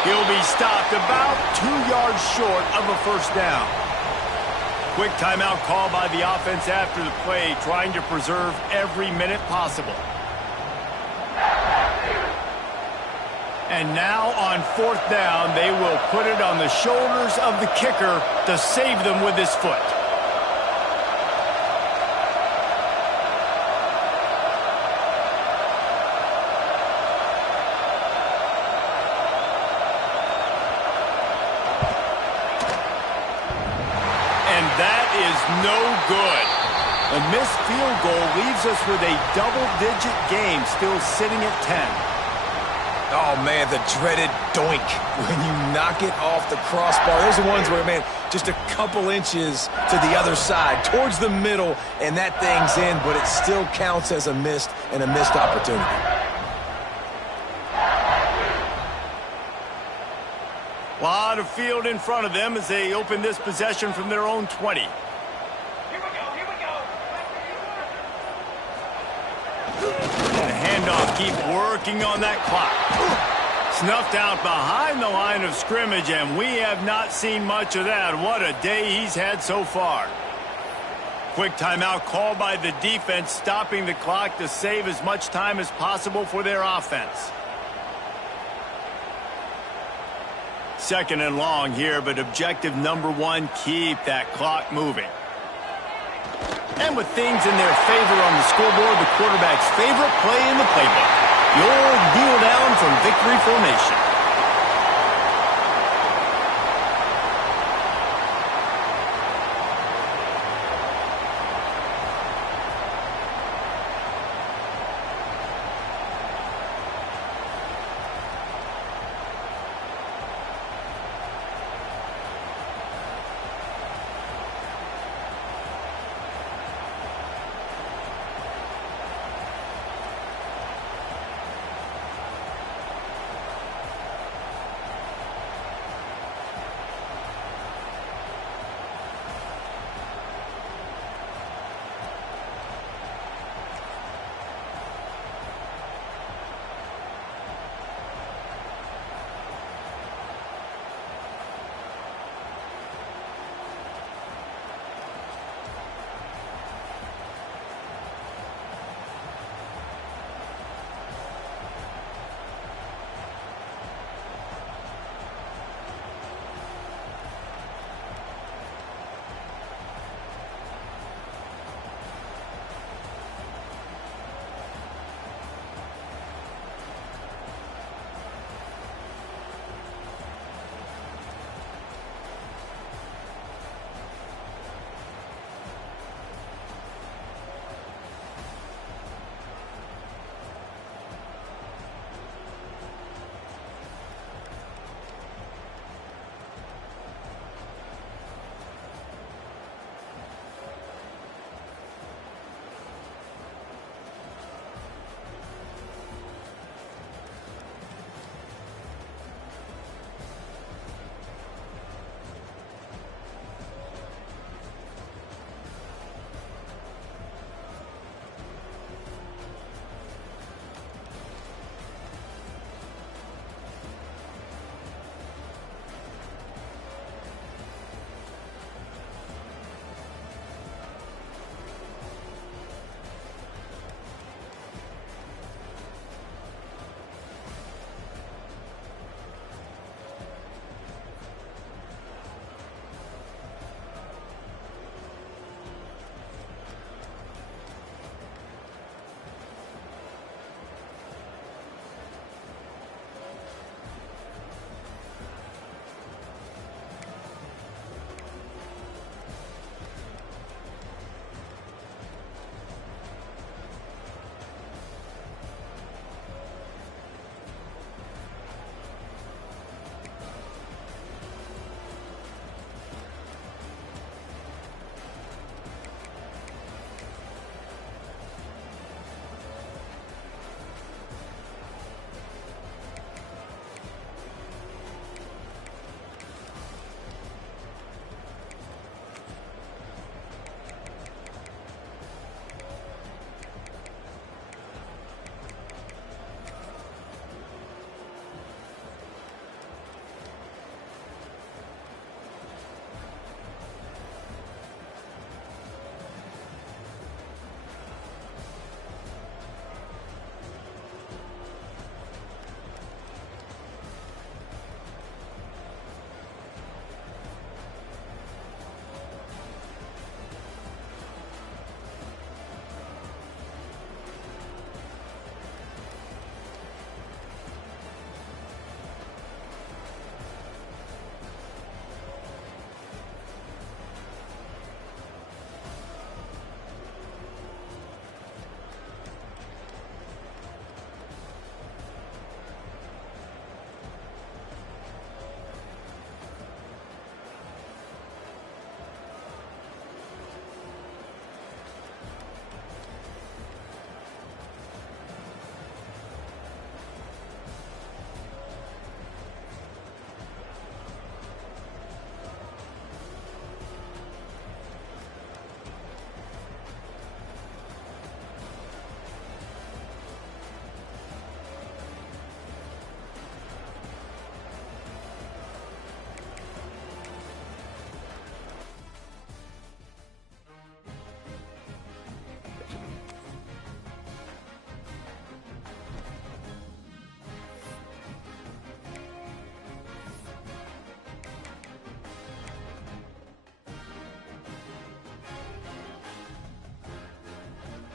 He'll be stopped about 2 yards short of a 1st down. Quick timeout call by the offense after the play, trying to preserve every minute possible. And now on 4th down, they will put it on the shoulders of the kicker to save them with his foot. No good. A missed field goal leaves us with a double-digit game, still sitting at 10. Oh, man, the dreaded doink when you knock it off the crossbar. Those are ones where, man, just a couple inches to the other side, towards the middle, and that thing's in, but it still counts as a missed opportunity. A lot of field in front of them as they open this possession from their own 20. Keep working on that clock. Snuffed out behind the line of scrimmage, and we have not seen much of that. What a day he's had so far. Quick timeout called by the defense, stopping the clock to save as much time as possible for their offense. 2nd and long here, but objective number 1, keep that clock moving. And with things in their favor on the scoreboard, the quarterback's favorite play in the playbook, the old kneel down from victory formation.